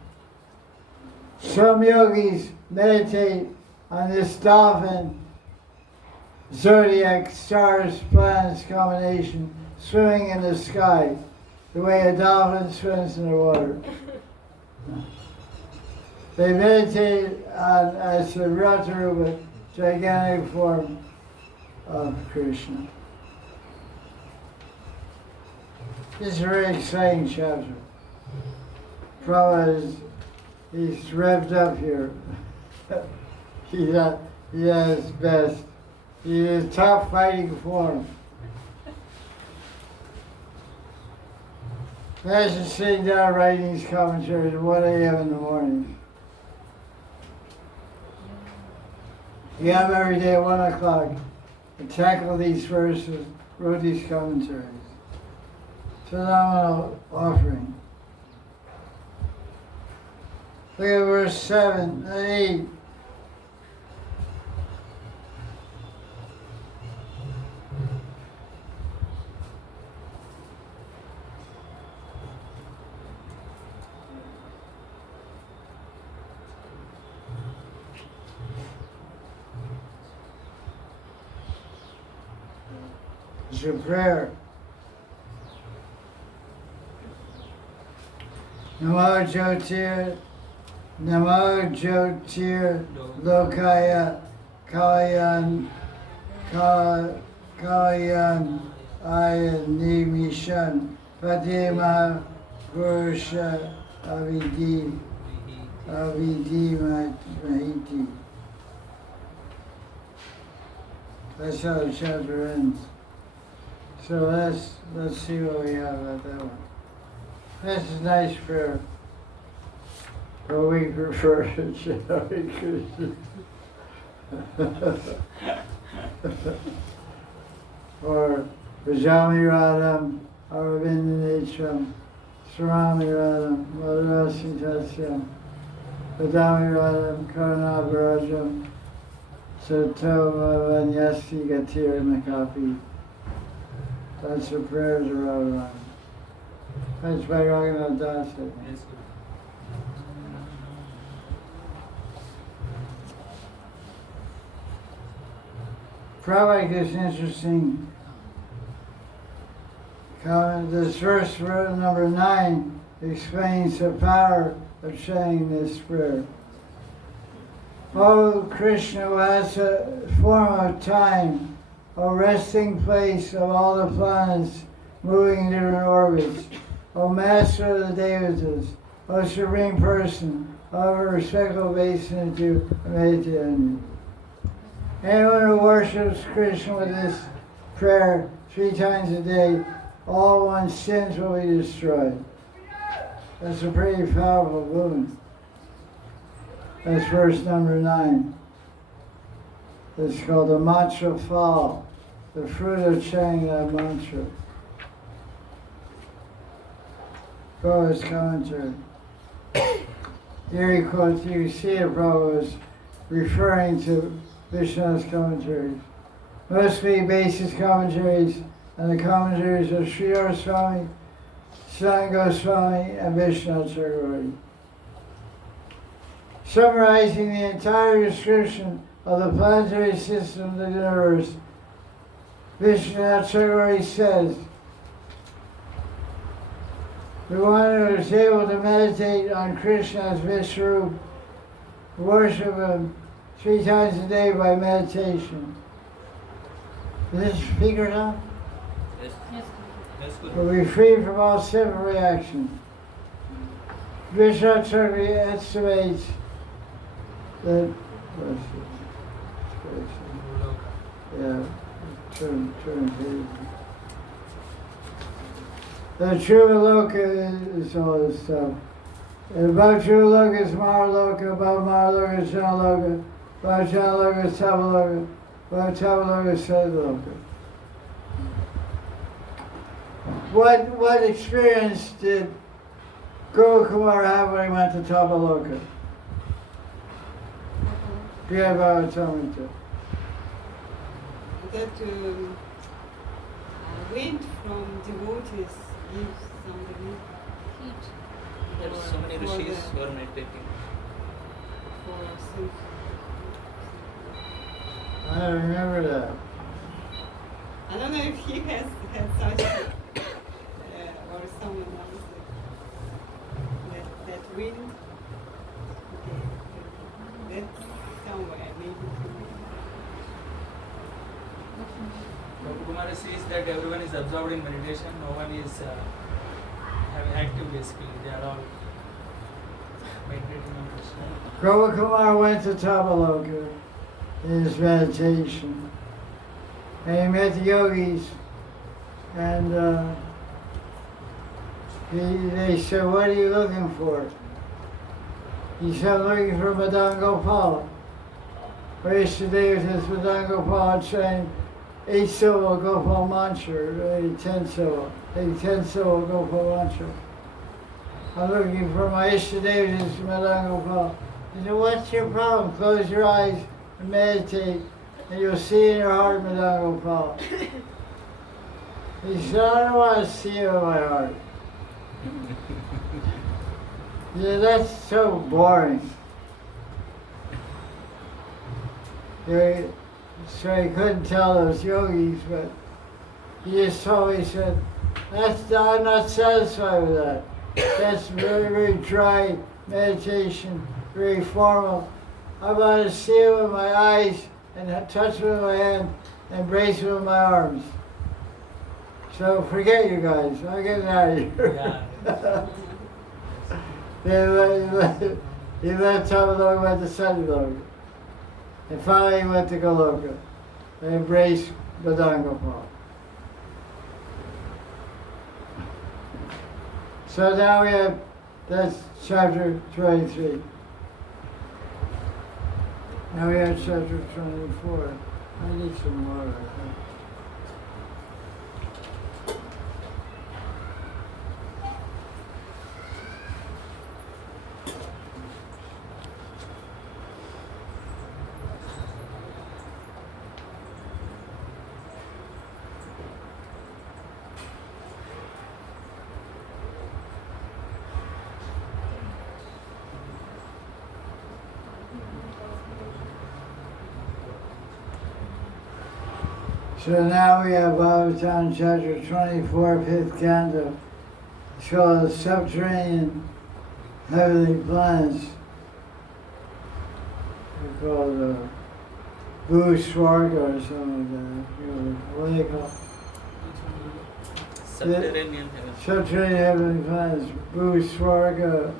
Some yogis meditate on this dolphin, zodiac, stars, planets combination swimming in the sky, the way a dolphin swims in the water. They meditate on as the Virata Rupa, gigantic form of Krishna. This is a very exciting chapter. Prabhupada he's revved up here. He's at his best. He is top fighting form. Imagine sitting down writing these commentaries at 1 a.m. in the morning. You have every day at 1 o'clock to tackle these verses, wrote these commentaries. Phenomenal offering. Look at verse 7 and 8. It's your prayer. Namo Jyotir Lokaya Kalayan Ayanimishan Fatima Purusha Avidi Mahiti. That's how the chapter ends. So let's see what we have about that one. This is a nice prayer. But we prefer it, Hare Krishna. or Vajami Radham, Aravindanecham, Swarami Radham, Madarasi Tasyam, Vadami Radham, Karanavarajam, Sato Vanyasi Gatir Makapi. That's the prayers of Radharani. That's by Raghunath Das. Yes, Guru. Prabhupada gives interesting comment. This verse, number 9, explains the power of saying this prayer. O Krishna, who has a form of time, O resting place of all the planets moving in different orbits, O Master of the Devatas, O Supreme Person, O respectful obeisance to meditate on you. Anyone who worships Krishna with this prayer 3 times a day, all one's sins will be destroyed. That's a pretty powerful boon. That's verse number 9. It's called the mantra fall, the fruit of chanting that mantra. Go his commentary. Here he quotes, you see it, Prabhupada was referring to Vishnu's commentaries. Mostly basis commentaries and the commentaries of Sridhar Swami, Sanatana Goswami, and Vishnu Chakravarti. Summarizing the entire description of the planetary system of the universe, Vishnu Chakravarti says, the one who is able to meditate on Krishna's Vishwarup, worship him 3 times a day by meditation. Is this figured out? Yes. Yes. Yes, Guru. Will be free from all civil reactions. Vishnu Chakravarti estimates that, yeah, turn page. The true Loka is all this stuff. And above true Loka is Maraloka, above Maraloka is Janaloka, above Janaloka is Tapaloka, above Tapaloka is Sadaloka. What experience did Guru Kumar have when he went to Tapaloka? Srimad Bhagavatam. That wind from devotees gives somebody Heat. There are so many rishis who are meditating. for self. I remember that. I don't know if he has had such or someone else that wind. Okay, that's somewhere maybe. Kumara says that everyone is absorbed in meditation, no one is having active basically, they are all meditating on Krishna. Gopal Kumar went to Tapaloka in his meditation. And he met the yogis, and they said, what are you looking for? He said, I'm looking for Madan Gopal. Yesterday was his Madan Gopal saying 8 syllable Gopal mantra, maybe 10 syllable, maybe 10 syllable Gopal mantra. I'm looking for my Ishtadev, this Madan Gopal. He said, what's your problem? Close your eyes and meditate, and you'll see in your heart Madan Gopal. He said, I don't want to see him in my heart. Yeah, that's so boring. So he couldn't tell those yogis, but he just told me, he said, I'm not satisfied with that. That's very, very dry meditation, very formal. I want to see him with my eyes and touch him with my hand and embrace him with my arms. So forget you guys, I'm getting out of here. Yeah. He left Tamaloka, went to Sadiloka. And finally he went to Goloka. They embraced Madan Gopal. So now we have, that's chapter 23. Now we have chapter 24. I need some water, I think. So now we have Bhagavatam chapter 24, 5th canto. It's called Subterranean Heavenly Planets. They're called Bhuswarga or something like that. What do they call it? Subterranean heaven. Subterranean Heavenly Planets. Bhuswarga,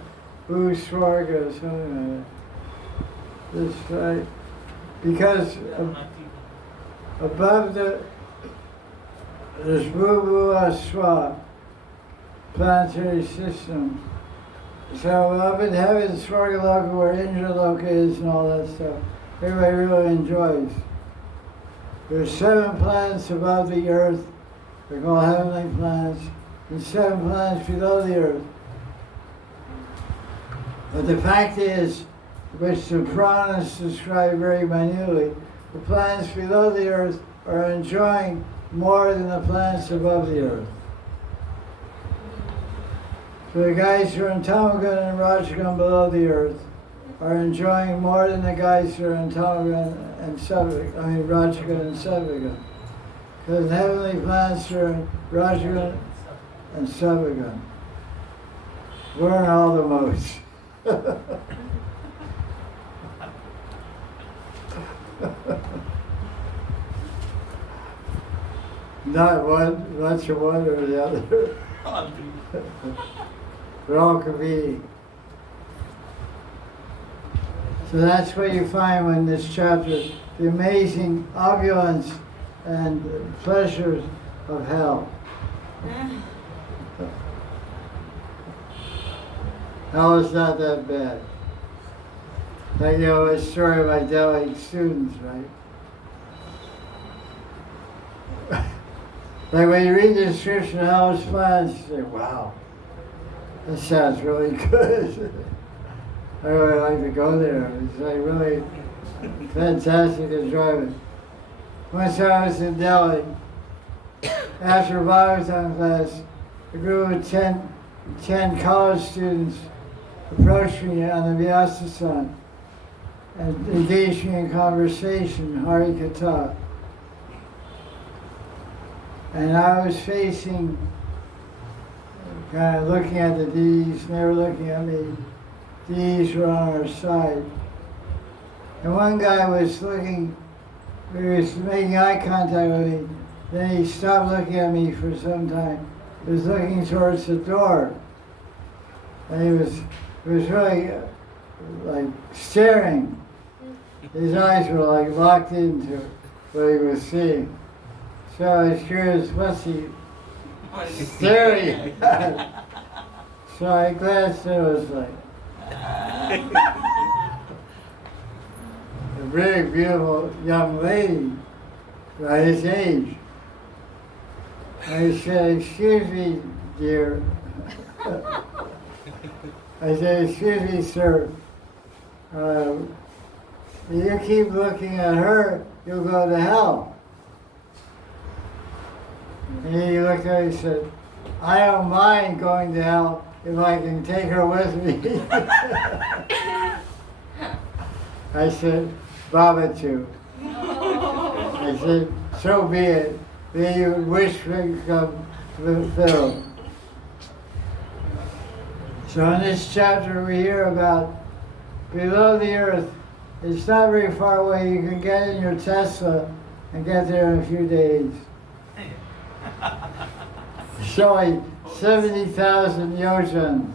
something like that. That's right. Because above there's Bhuvaswa, planetary system. So up in heaven, Swargaloka, where Indraloka is and all that stuff, everybody really enjoys. There's 7 planets above the earth, they're called heavenly planets, and 7 planets below the earth. But the fact is, which the Puranas describe very minutely, the planets below the earth are enjoying more than the planets above the earth. So the guys who are in Tamagun and Rajagun below the earth are enjoying more than the guys who are in Tamagun and Rajagun and Sattvagun. Because the heavenly planets are in Rajagun and Sattvagun. We're in all the modes. Not one, much of one or the other. We're all competing. So that's what you find when this chapter, the amazing opulence and pleasures of hell. Hell is not that bad. Like, you know, a story about Delhi students, right? Like when you read the description of hell's planets, you say, wow, that sounds really good. I really like to go there. It's like really fantastic enjoyment. Once I was in Delhi, after Bhagavatam class, a group of 10 college students approached me on the Vyasa-san and engaged me in conversation, Hari Katha. And I was facing, kind of looking at the D's, and they were looking at me. D's were on our side. And one guy was looking, he was making eye contact with me. Then he stopped looking at me for some time. He was looking towards the door. And he was really like staring. His eyes were like locked into what he was seeing. So I was curious, what's he staring at? So I glanced and it was like a very beautiful young lady by his age. I said, excuse me, dear. I said, excuse me, sir. If you keep looking at her, you'll go to hell. And he looked at me and said, I don't mind going to hell if I can take her with me. I said, Babaji. I said, so be it. May your wish become fulfilled. So in this chapter we hear about below the earth. It's not very far away. You can get in your Tesla and get there in a few days. Showing 70,000 yojans.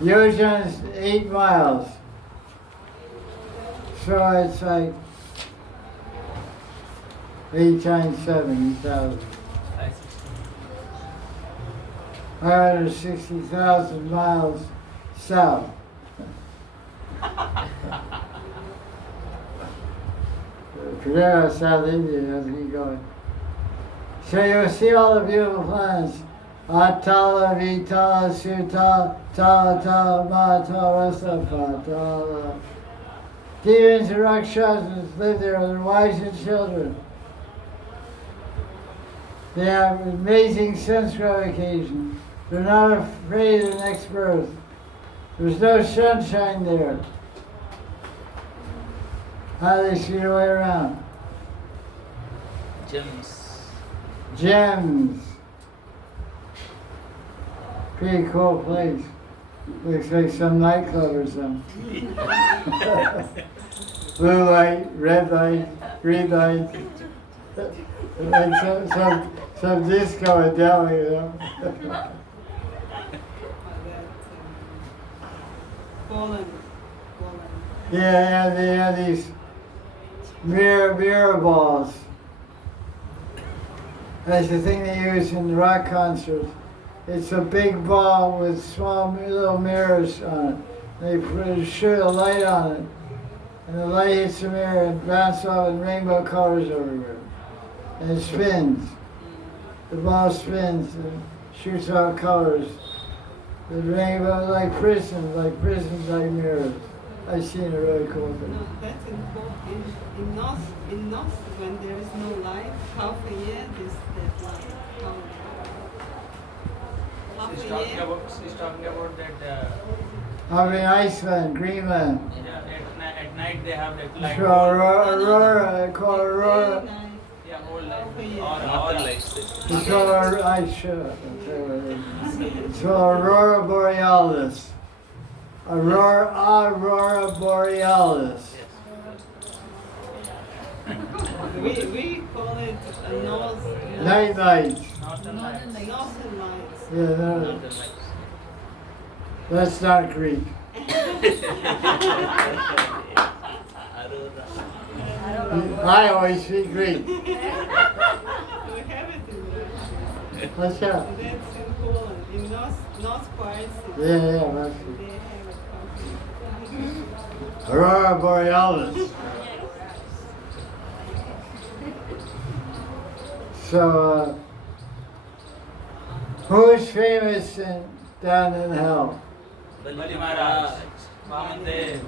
Yojan is 8 miles. So it's like 8 times 70,000. 560,000 miles south. Kadera, South India, as we go. So you'll see all the beautiful planets. Atala, Vitala, Sutala, Tala, Tala, Matala, Rasapatala. Demons and Rakshasas live there with their wives and children. They have amazing sense gratification. They're not afraid of the next birth. There's no sunshine there. How do they see their way around? Gems. Gems. Pretty cool place. Looks like some nightclub or something. Blue light, red light, green light. Like some disco at Delhi, you know. Poland. Yeah, they have these mirror balls. That's the thing they use in rock concerts. It's a big ball with small little mirrors on it. They shoot a light on it, and the light hits the mirror and bounces off in rainbow colors everywhere. And it spins. The ball spins and shoots out colors. The rainbow, like prisons like mirrors. I've seen a really cool thing. No, that's in North, when there is no light, half a year, that light. She's talking about that. I mean, Iceland, Greenland. Yeah, at night they have that light. So Aurora, I call Very Aurora. nice. Yeah, whole light. Half a year. Northern lights. It's called It's called Aurora Borealis. Aurora Borealis. We call it north. Night lights. Northern lights. Northern lights. Yeah, no, Northern lights. that's not Greek. Aurora. I always speak Greek. We have it in Russia. What's that? That's in Poland. In north parts. Yeah, that's They it. have it. Aurora Borealis. So, who's famous down in hell? Bali Maharaj. Mahanidhi.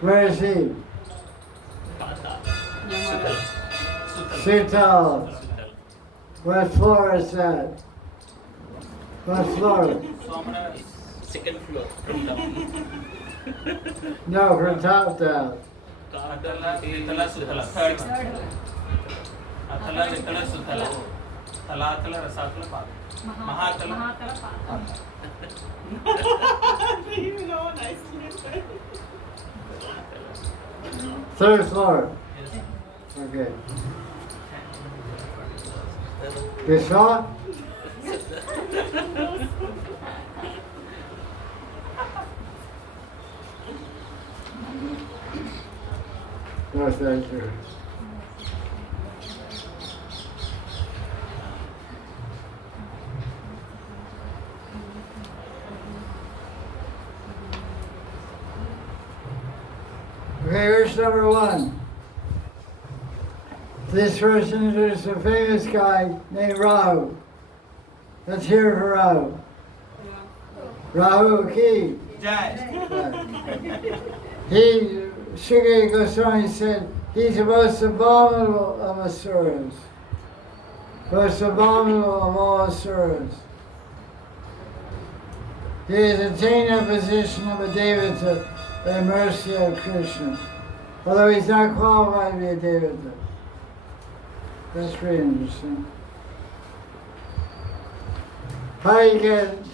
Where is he? Sutal. Sutal. What floor is that? What floor? Somana. Second floor from down. No, from top down. Atala, Vitala, Sutala. Third one. Atala, Vitala, Sutala. Talatala, Rasatala, Pata. Mahatala. You know nicely. Third floor. Yes. Okay. You saw it? No, thank you. Okay, here's number one. This person is a famous guy named Rahu. Let's hear for Rahu. Rahu Ki. He, Sri Goswami said, he's the most abominable of asuras. Most abominable of all asuras. He has attained a position of a devata by mercy of Krishna, although he's not qualified to be a devata. That's pretty interesting. How do you get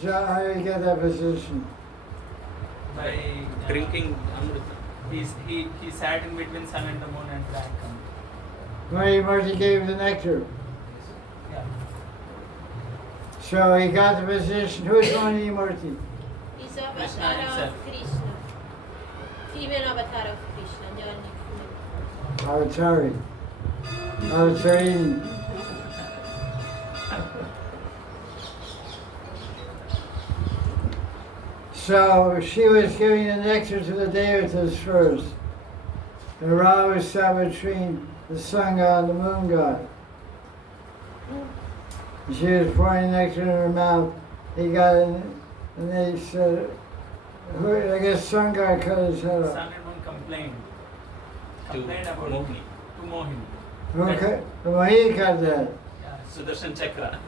that position? By Drinking Amrita. he sat in between sun and the moon and drank. Murti gave the nectar. Yeah. So he got the position. Who's Murti? He's a Krishna avatar himself. of Krishna. Female avatar of Krishna. Avatari. Avatarini. So she was giving the nectar to the devatas first. And Ra was sat between the sun god and the moon god. And she was pouring nectar in her mouth. He got in, and they said, I guess sun god cut his head off. Sun and moon complained. To Complained about Mohini. to Mohini. Okay, well, he cut that. Yeah. Sudarshan Chakra.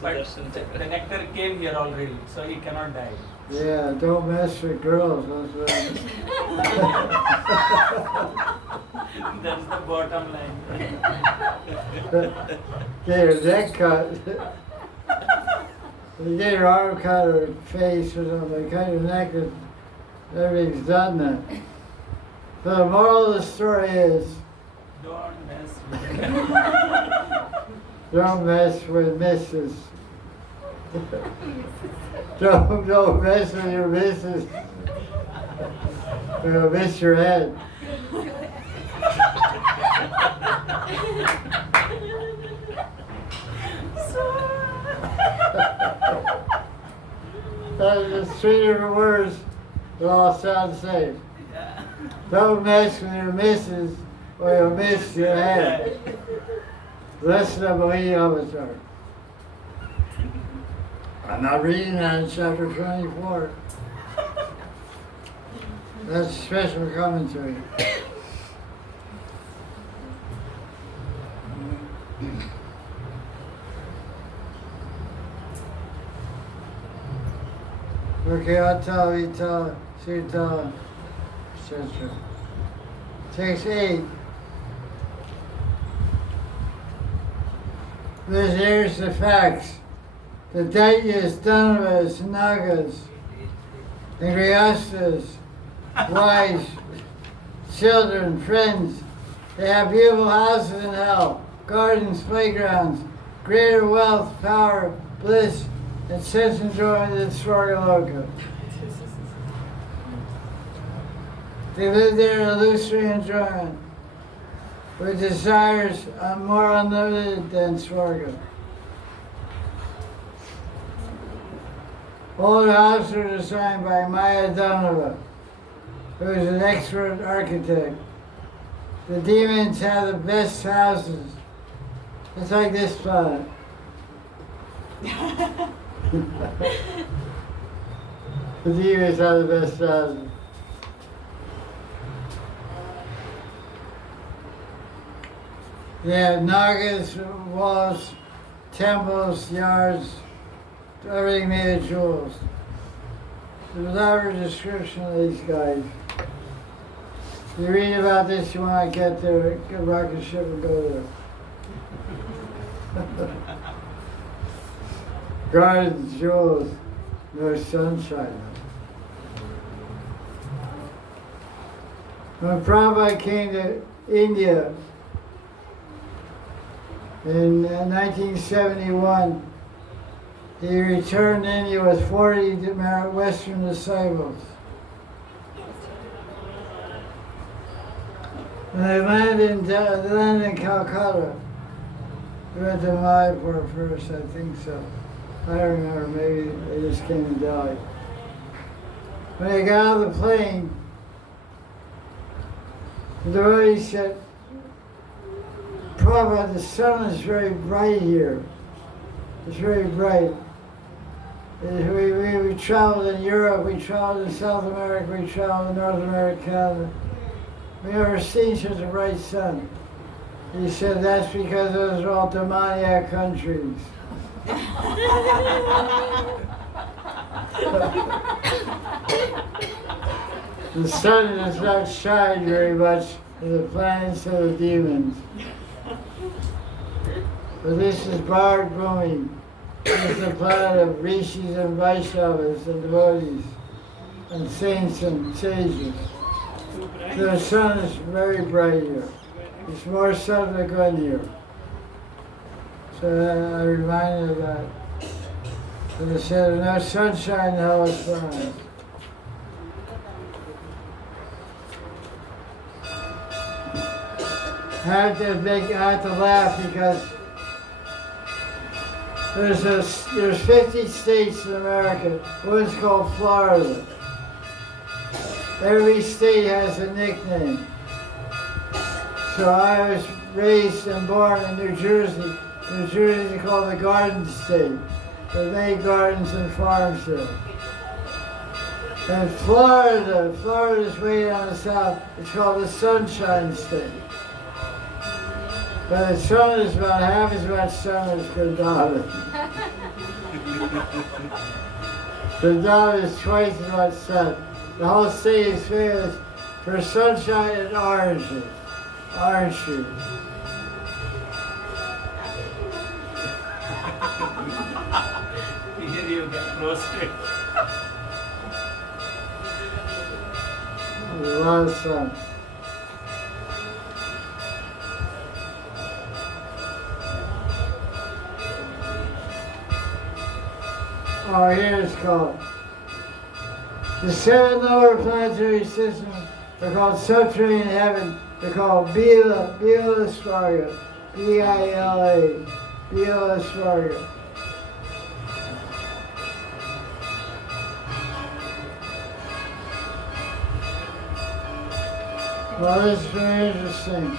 But Sudarshan the Chakra. nectar came here already, so he cannot die. Yeah, don't mess with girls. That's That's the bottom line. get your neck cut. You get your arm cut or face or something, cut your neck, and everything's done then. So the moral of the story is, Don't mess don't mess with missus. Don't mess with your missus. You'll miss your head. There's 3 different words that all sound the same. Don't mess with your missus or you'll miss your head. Lesson of Mahanidhi Avatar. I'm not reading that in chapter 24. That's a special commentary. Rukyata, Vita, Sita, etc. Text 8. Here's the facts. The Daityas, Danavas, Nagas, the Grihastas, wives, children, friends, they have beautiful houses in hell, gardens, playgrounds, greater wealth, power, bliss, and sense enjoyment in Swargaloka. They live there in illusory enjoyment, with desires more unlimited than Swarga. All the houses are designed by Maya Danava, who is an expert architect. The demons have the best houses. It's like this planet. The demons have the best houses. They have nagas, walls, temples, yards, everything made of jewels. There's an elaborate description of these guys. You read about this, you want to get there, get a rocket ship and go there. Gardens, jewels, no sunshine. When Prabhupada came to India in 1971, he returned to India with 40 Western disciples. When they landed in Calcutta, we went to Mayapur first, I think so. I don't remember, maybe they just came to Delhi. When they got out of the plane, the devotee said, Prabhupada, the sun is very bright here. It's very bright. We traveled in Europe, we traveled in South America, we traveled in North America, Canada. We never seen such a bright sun. He said that's because those are all demoniac countries. The sun does not shine very much in the planets of the demons. But this is Bharat Bhumi. This is the planet of rishis and Vaishnavas and devotees and saints and sages. The sun is very bright here. It's more sattvic here. So I reminded of that. So they said there's no sunshine in Hellas planet. I have to laugh because there's 50 states in America. One's called Florida. Every state has a nickname. So I was raised and born in New Jersey. New Jersey is called the Garden State. There's many gardens and farms here. And Florida's way down the south. It's called the Sunshine State. But the sun is about half as much sun as Gandhara. Vrindavan is twice as much sun. The whole city is famous for sunshine and oranges. Orange juice. Here you get roasted. There's a lot of sun. Oh, here it's called. The 7 lower planetary systems are called subterranean heaven. They're called Bila Svarga. B-I-L-A. Bila Svarga. Well, this is very interesting.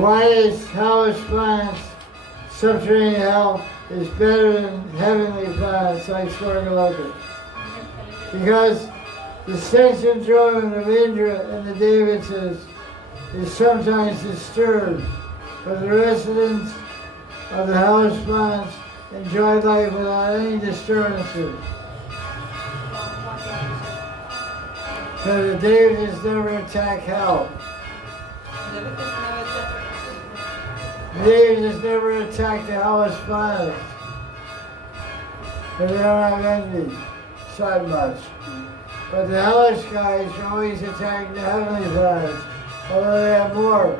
Why is hellish planets, subterranean hell, is better than heavenly planets like Swargaloka? Because the sense enjoyment of Indra and the Devatas is sometimes disturbed, but the residents of the hellish planets enjoy life without any disturbances. So the Devatas never attack hell. The Devatas never attack the hellish planets. Because they don't have envy so much. But the hellish guys always attack the heavenly planets, although they have more.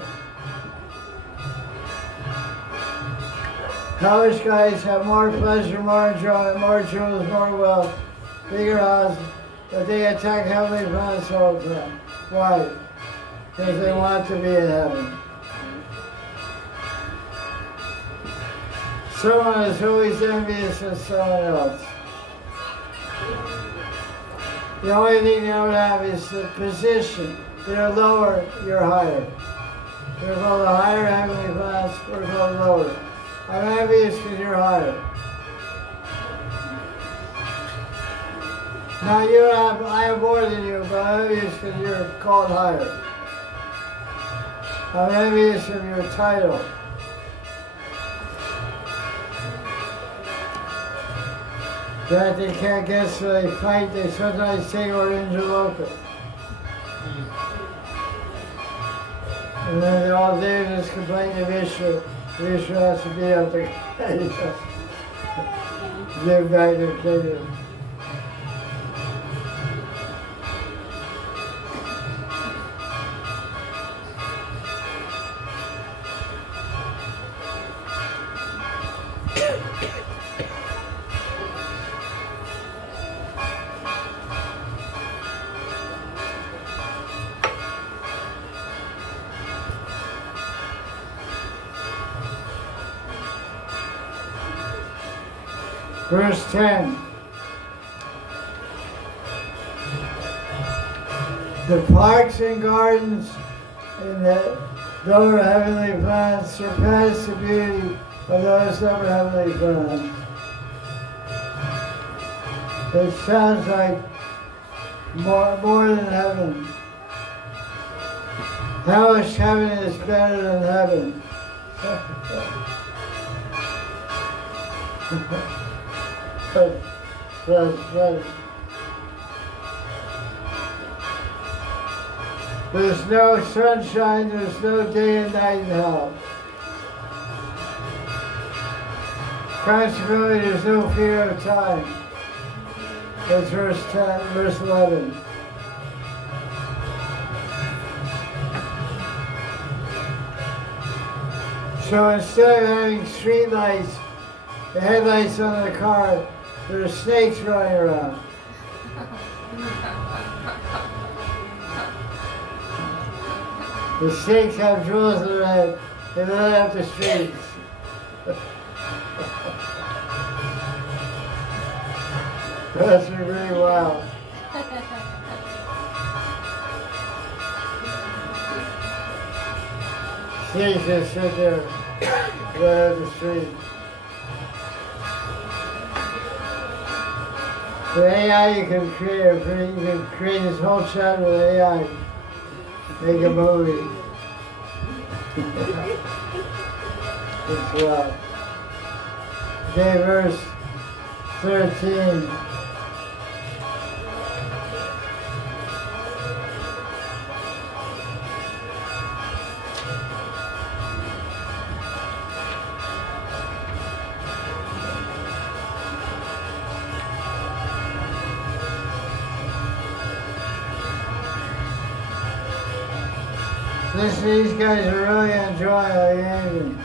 Hellish guys have more pleasure, more enjoyment, more jewels, more wealth, bigger houses, but they attack heavenly planets all the time. Why? Because they want to be in heaven. Someone is always envious of someone else. The only thing they don't have is the position. They're lower, you're higher. They're called the higher heavenly planets, we're called lower. I'm envious because you're higher. Now I am more than you, but I'm envious because you're called higher. I'm envious of your title. That they can't get, so they fight. They sometimes take over Injaloka. And then all day just complain to Vishnu. Vishnu has to be up to give back their kingdom. Verse 10. The parks and gardens in the lower heavenly planets surpass the beauty of those upper heavenly planets. It sounds like more than heaven. Hellish heaven is better than heaven. There's no sunshine, there's no day and night in hell. Consequently, there's no fear of time. That's verse 10, verse 11. So instead of having street lights, the headlights on the car, there are snakes running around. The snakes have jewels in their head. They light up the streets. That's really wild. Snakes just sit there, light up the street. With AI, you can create this whole chat with AI. Make a movie. It's wild. Okay, verse 13. These guys are really enjoying the evening.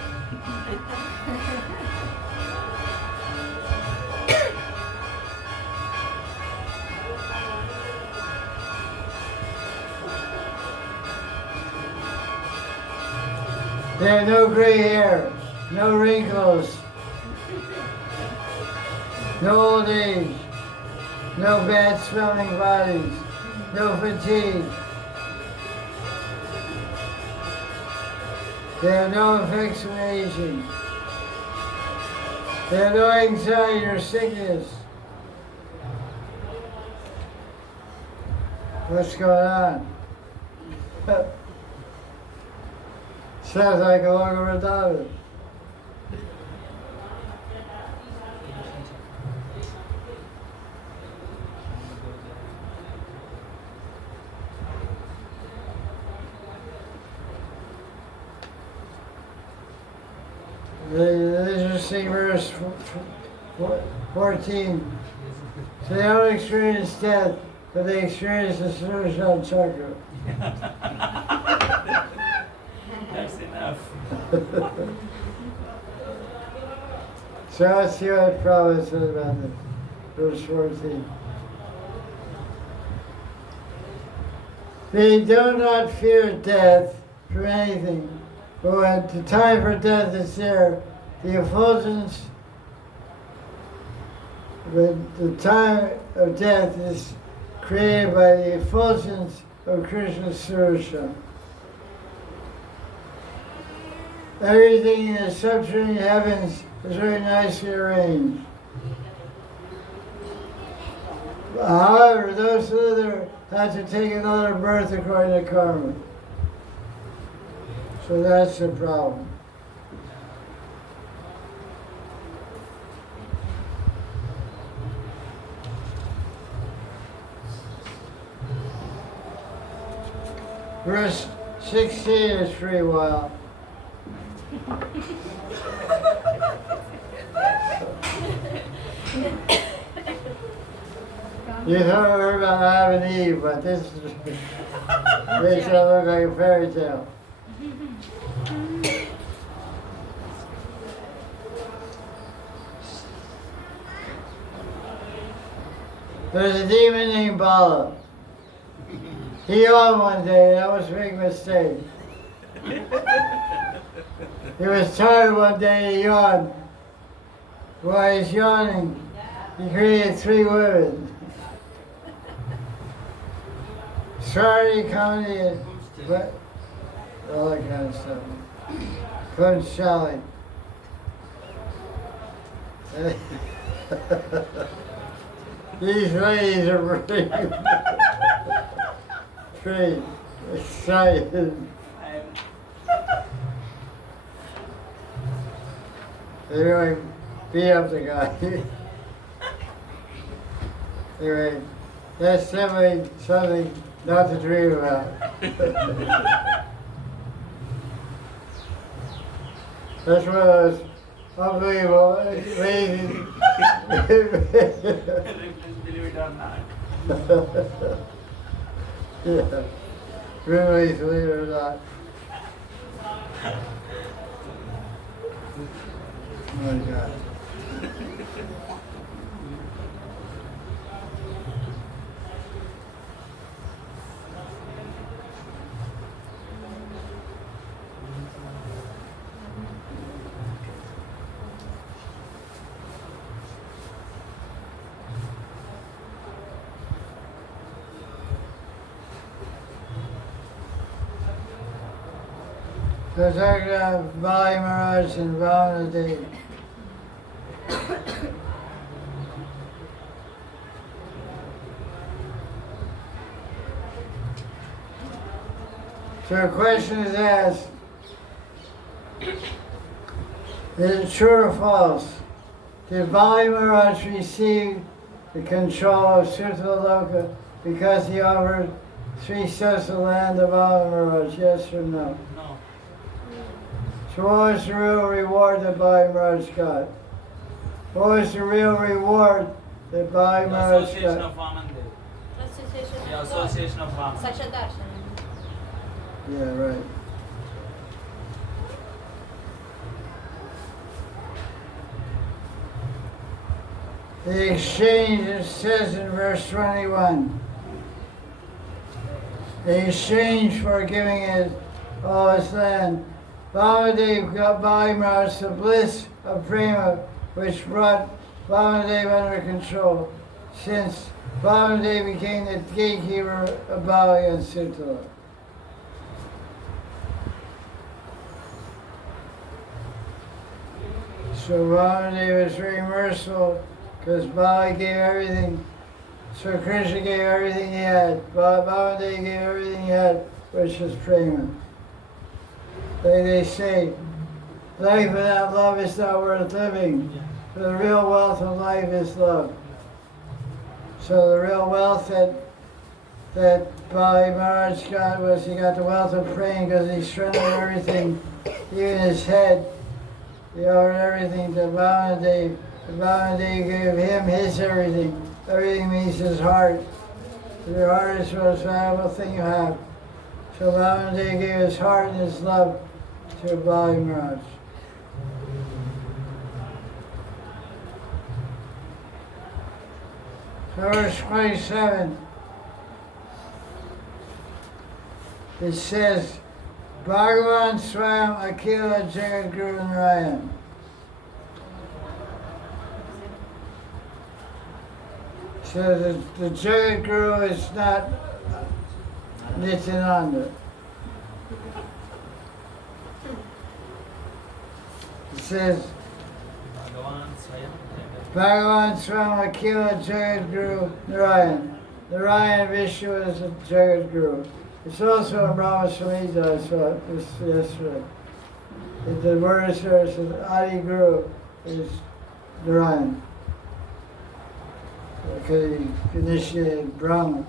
They have no gray hair, no wrinkles, no old age, no bad smelling bodies, no fatigue. They have no effects of aging. They have no anxiety or sickness. What's going on? Sounds like a longer Madonna. They just see verse 14. So they don't experience death, but they experience the Sudarshan Chakra. That's enough. So let's see what Prabhupada said about this. Verse 14. They do not fear death from anything, but when the time for death is there, the effulgence, the time of death is created by the effulgence of Krishna's Sudarshan. Everything in the subterranean heavens is very nicely arranged. However, those who live there have to take another birth according to karma. So that's the problem. Verse 16 is pretty wild. You haven't heard about Adam and Eve, but this makes it look like a fairy tale. There's a demon named Bala. He yawned one day, that was a big mistake. He was tired one day, he yawned. While he's yawning, he created 3 women. Sorry, comedy, but all that kind of stuff. Couldn't Sally. These ladies are pretty excited. They really beat up the guy. Anyway, that's definitely something not to dream about. That's one of those unbelievable, amazing. Believe it or not. Yeah, really, believe it or not. Oh my God. So talking about Babaji Maharaj and Mahanidhi. So a question is asked, is it true or false? Did Babaji Maharaj receive the control of Sutaloka because he offered 3 steps of land to Babaji Maharaj, yes or no? No. So what was the real reward that Babaji Maharaj got? What was the real reward that Babaji The Maharaj association got? of Mahanidhi. Association The of association of Mahanidhi. Saksha Darshan. Yeah, right. The exchange, it says in verse 21, the exchange for giving it all his land. Babaji got by Maharaj the bliss of prema, which brought Babaji under control, since Babaji became the gatekeeper of Bali and Sutala. So Mahanidhi was very merciful because Bali gave everything. So Krishna gave everything he had. Mahanidhi gave everything he had, which is prema. They say, life without love is not worth living. So the real wealth of life is love. So the real wealth that Bali Maharaj got was he got the wealth of praying because he surrendered everything, even his head. He offered everything to Mahanidhi. Mahanidhi gave him his everything. Everything means his heart. Your heart is the most valuable thing you have. So Mahanidhi gave his heart and his love to Bali Maharaj. Verse 27, it says, Bhagavan Swam Akila Jagat Guru Narayan. So the Jagat Guru is not Nityananda. It says, Bhagavan Swam Akila Jagat Guru Narayan. Narayan Vishnu is a Jagat Guru. It's also in Brahma Samhita, I saw this yesterday. The word is there, it says Adi Guru is Narayan. Because he initiated Brahma.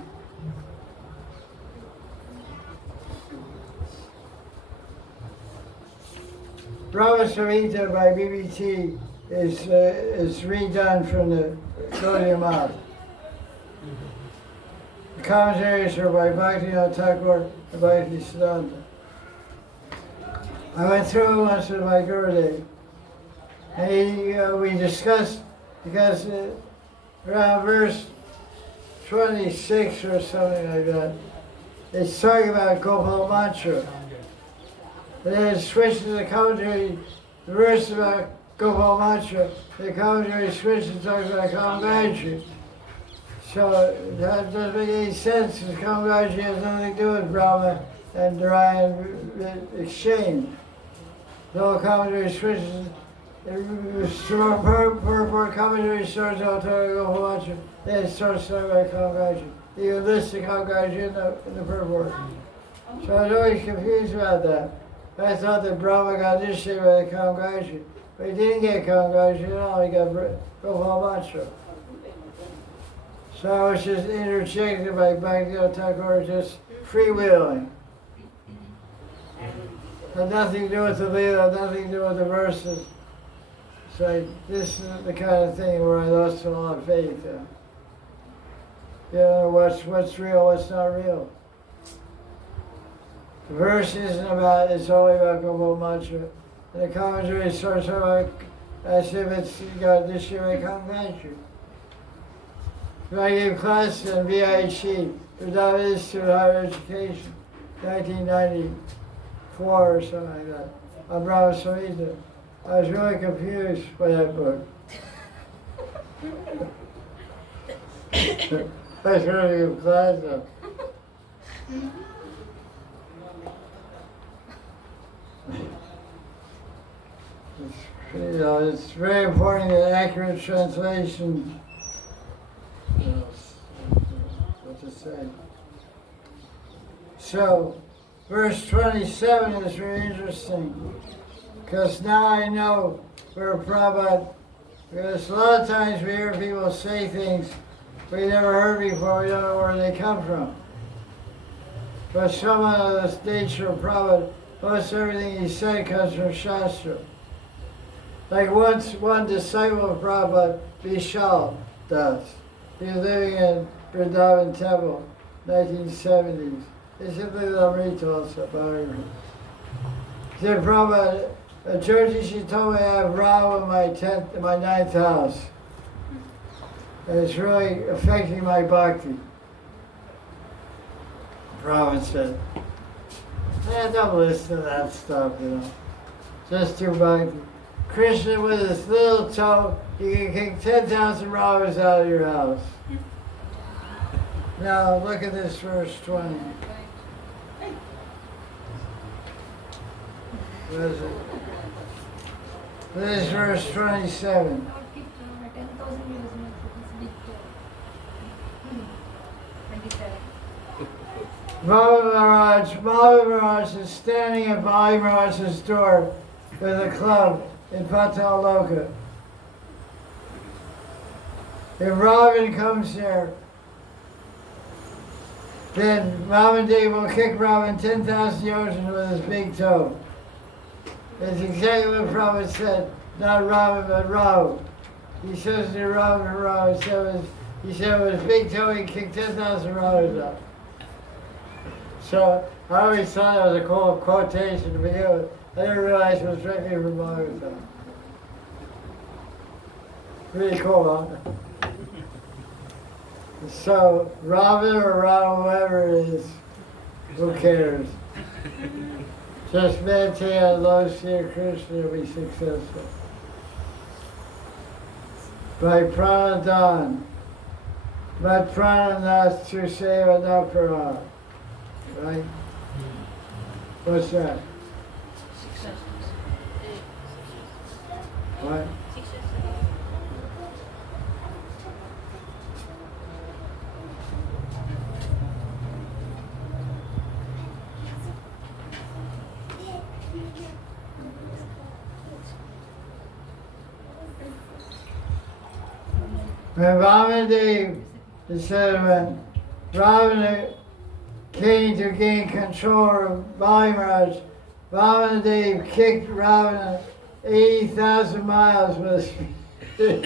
Brahma Samhita by BBT is redone from the Gaudiya Math. The commentaries are by Bhaktivinoda Thakur and Bhakti Siddhanta. I went through it once with my Gurudev. And we discussed, because around verse 26 or something like that, it's talking about Gopal mantra. And then it switches to the commentary, the verse about Gopal mantra, the commentary switches and talks about Kamagaji. So that doesn't make any sense, because Kamagaji has nothing to do with Brahma and Narayan exchange. The whole commentary switches, purport commentary starts out talking about Gopal mantra, then it starts talking about Kamagaji. You list the Kamagaji in the purport. So I was always confused about that. I thought that Brahma got initiated by the Kamagaji. But he didn't get Kamagaji at all, he got Gopal mantra. So I was just interjected by Bhaktivinoda Thakur, just freewheeling. Had nothing to do with the Leela, nothing to do with the verses. So this is the kind of thing where I lost a lot of faith. You know, what's real, what's not real. The verse isn't about, it's only about Gopal mantra. And the commentary starts about as if it's got this year I come back to. I gave classes in VIHE, Vrindavan Institute of Higher Education, 1994 or something like that, on Brahma Samhita. I was really confused by that book. I was going to give class though. It's very important that accurate translation. What to say? So, verse 27 is very interesting, because now I know where Prabhupada, because a lot of times we hear people say things we never heard before, we don't know where they come from. But someone of the nature of Prabhupada, most everything he said comes from Shastra. Like once one disciple of Prabhupada, Vishal Das, he was living in Vrindavan Temple, 1970s. He simply Amrita also about him. He said, Prabhupada, Jyotishi told me I have Rahu in my 9th house. and it's really affecting my bhakti. Prabhupada said, don't listen to that stuff, Just do bhakti. Krishna with his little toe, he can kick 10,000 robbers out of your house. Now look at this verse 20. What is it? This is verse 27. Baba Maharaj is standing at Babaji Maharaj's door with a club in Patal Loka. If Ravan comes there, then Mahanidhi will kick Ravan 10,000 yojans with his big toe. That's exactly what Prabhupada said. Not Ravan, but Rav. He says to Ravan, Rav. He said with his big toe he kicked 10,000 Ravans out. So I always thought it was a cool quotation to begin with. I didn't realize it was directly from Bhagavatam. Really cool, huh? So Ravan or Rav, whoever it is, who cares? Just meditate on Lord Sri Krishna and be successful. By pranadhan, but prananas to seva napara. Right? What's that? What? When Mahanidhi, it said when Ravana came to gain control of Babaji Maharaj, Mahanidhi kicked Ravana 80,000 miles with his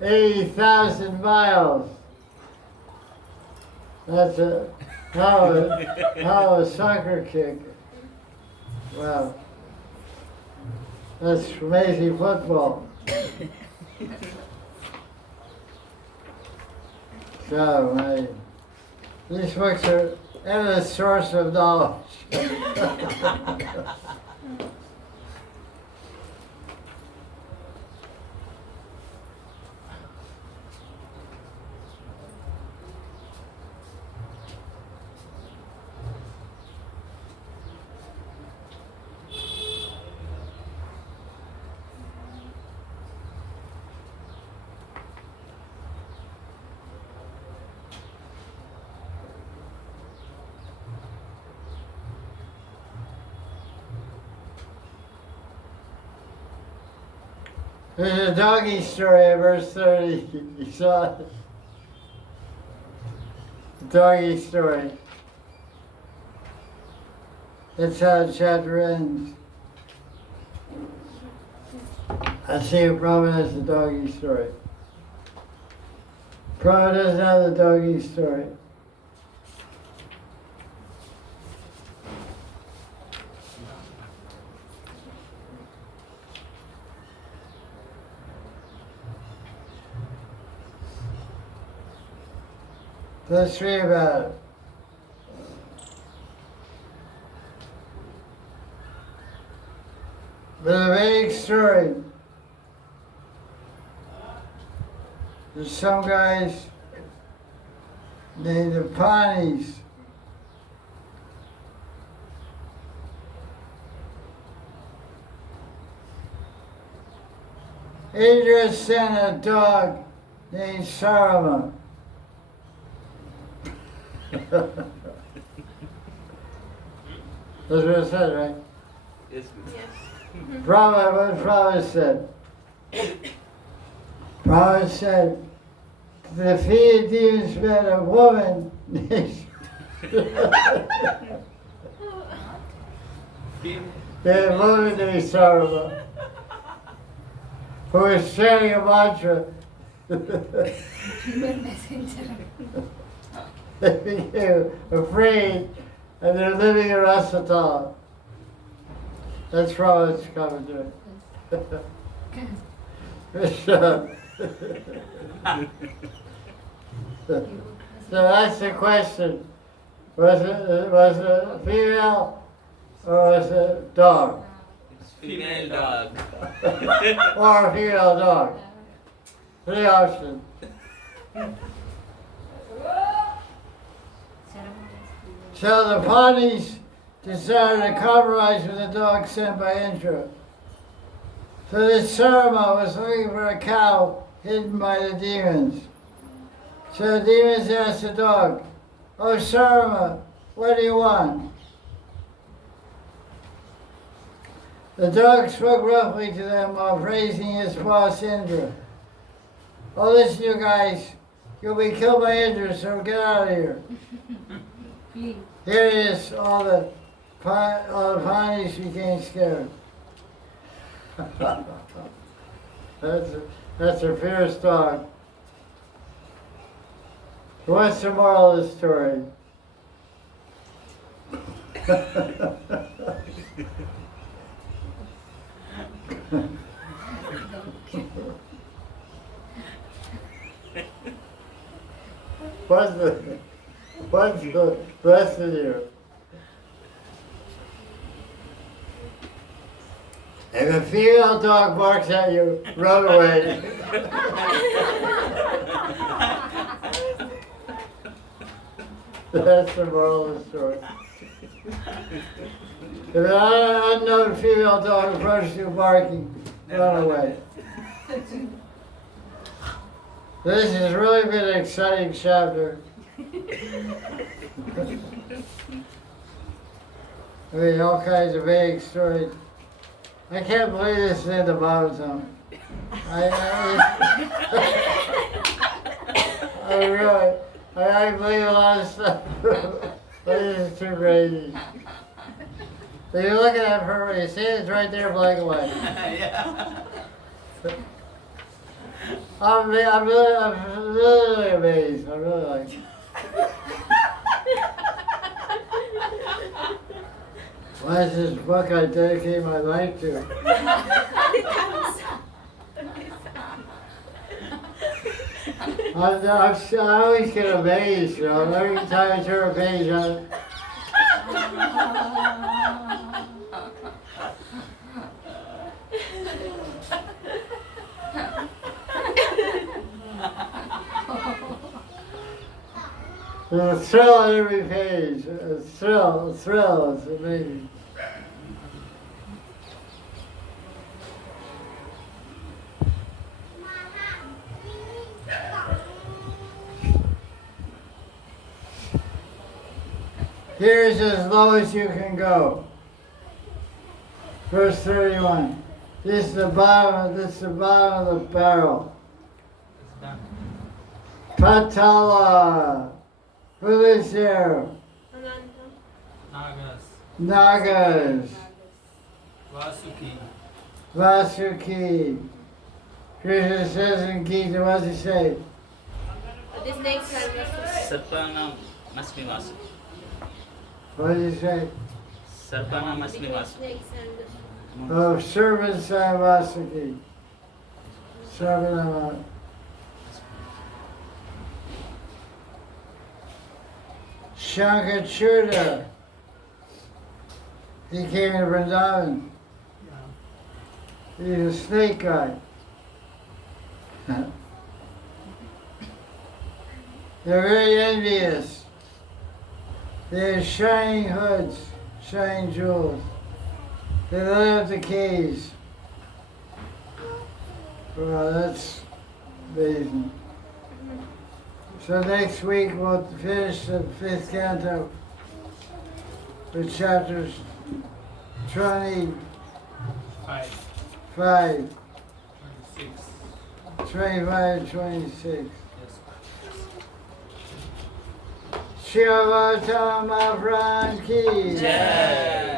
80,000 miles. That's how a soccer kick. Wow. That's amazing football. So, these books are endless source of knowledge. There's a doggy story in verse 30. You saw it? Doggy story. That's how the chapter ends. I see a Prabhupada has the doggy story. Prabhupada doesn't have the doggy story. Let's read about it. But a vague story. There's some guys named the Panis. Indra sent a dog named Sarama. That's what it said, right? Yes. Prabhupada, what Prabhupada said? Prabhupada said, the defeated demons met a woman named the woman named Sarva, who was chanting a mantra. They became afraid and they're living in Rasatala. That's Prabhupada's commentary. So that's the question. Was it a female or was it a dog? Female dog. Or a female dog? Three options. So the Pawnees decided to compromise with the dog sent by Indra. So this Sarma was looking for a cow hidden by the demons. So the demons asked the dog, "Oh Sarma, what do you want?" The dog spoke roughly to them while praising his boss Indra. "Oh listen you guys, you'll be killed by Indra, so get out of here." Here it is, all the Pawnees became scared. That's a fierce dog. What's the moral of the story? What's the rest of you? If a female dog barks at you, run away. That's the moral of the story. If an unknown female dog approaches you barking, run away. This has really been an exciting chapter. I mean, all kinds of vague stories. I can't believe this is in the Bhagavatam. I believe a lot of stuff. But this is too crazy. So you're looking at her, you see it's right there, black and white. Yeah. I'm really amazed. I really like it. Why is this book I dedicate my life to? I always get amazed, you know. Every time I turn a page on it. There's a thrill on every page. A thrill, it's amazing. Here's as low as you can go. Verse 31. This is the bottom of the barrel. Patala. Who lives there? Nagas. Vasuki. Krishna says in Gita, what does he say? The snakes are Sarpanam Masmi Vasu. What does he say? Sarpanam Masmi because Vasu. snakes and Oh, servants are Vasuki. Servant. Shankachuda. He came to Vrindavan. He's a snake guy. They're very envious. They have shining hoods, shining jewels. They let up the keys. Well, that's amazing. So next week we'll finish the 5th canto with chapters 25, 26. 25 and 26. Yes. Shiva Tama Pran Ki. Jai.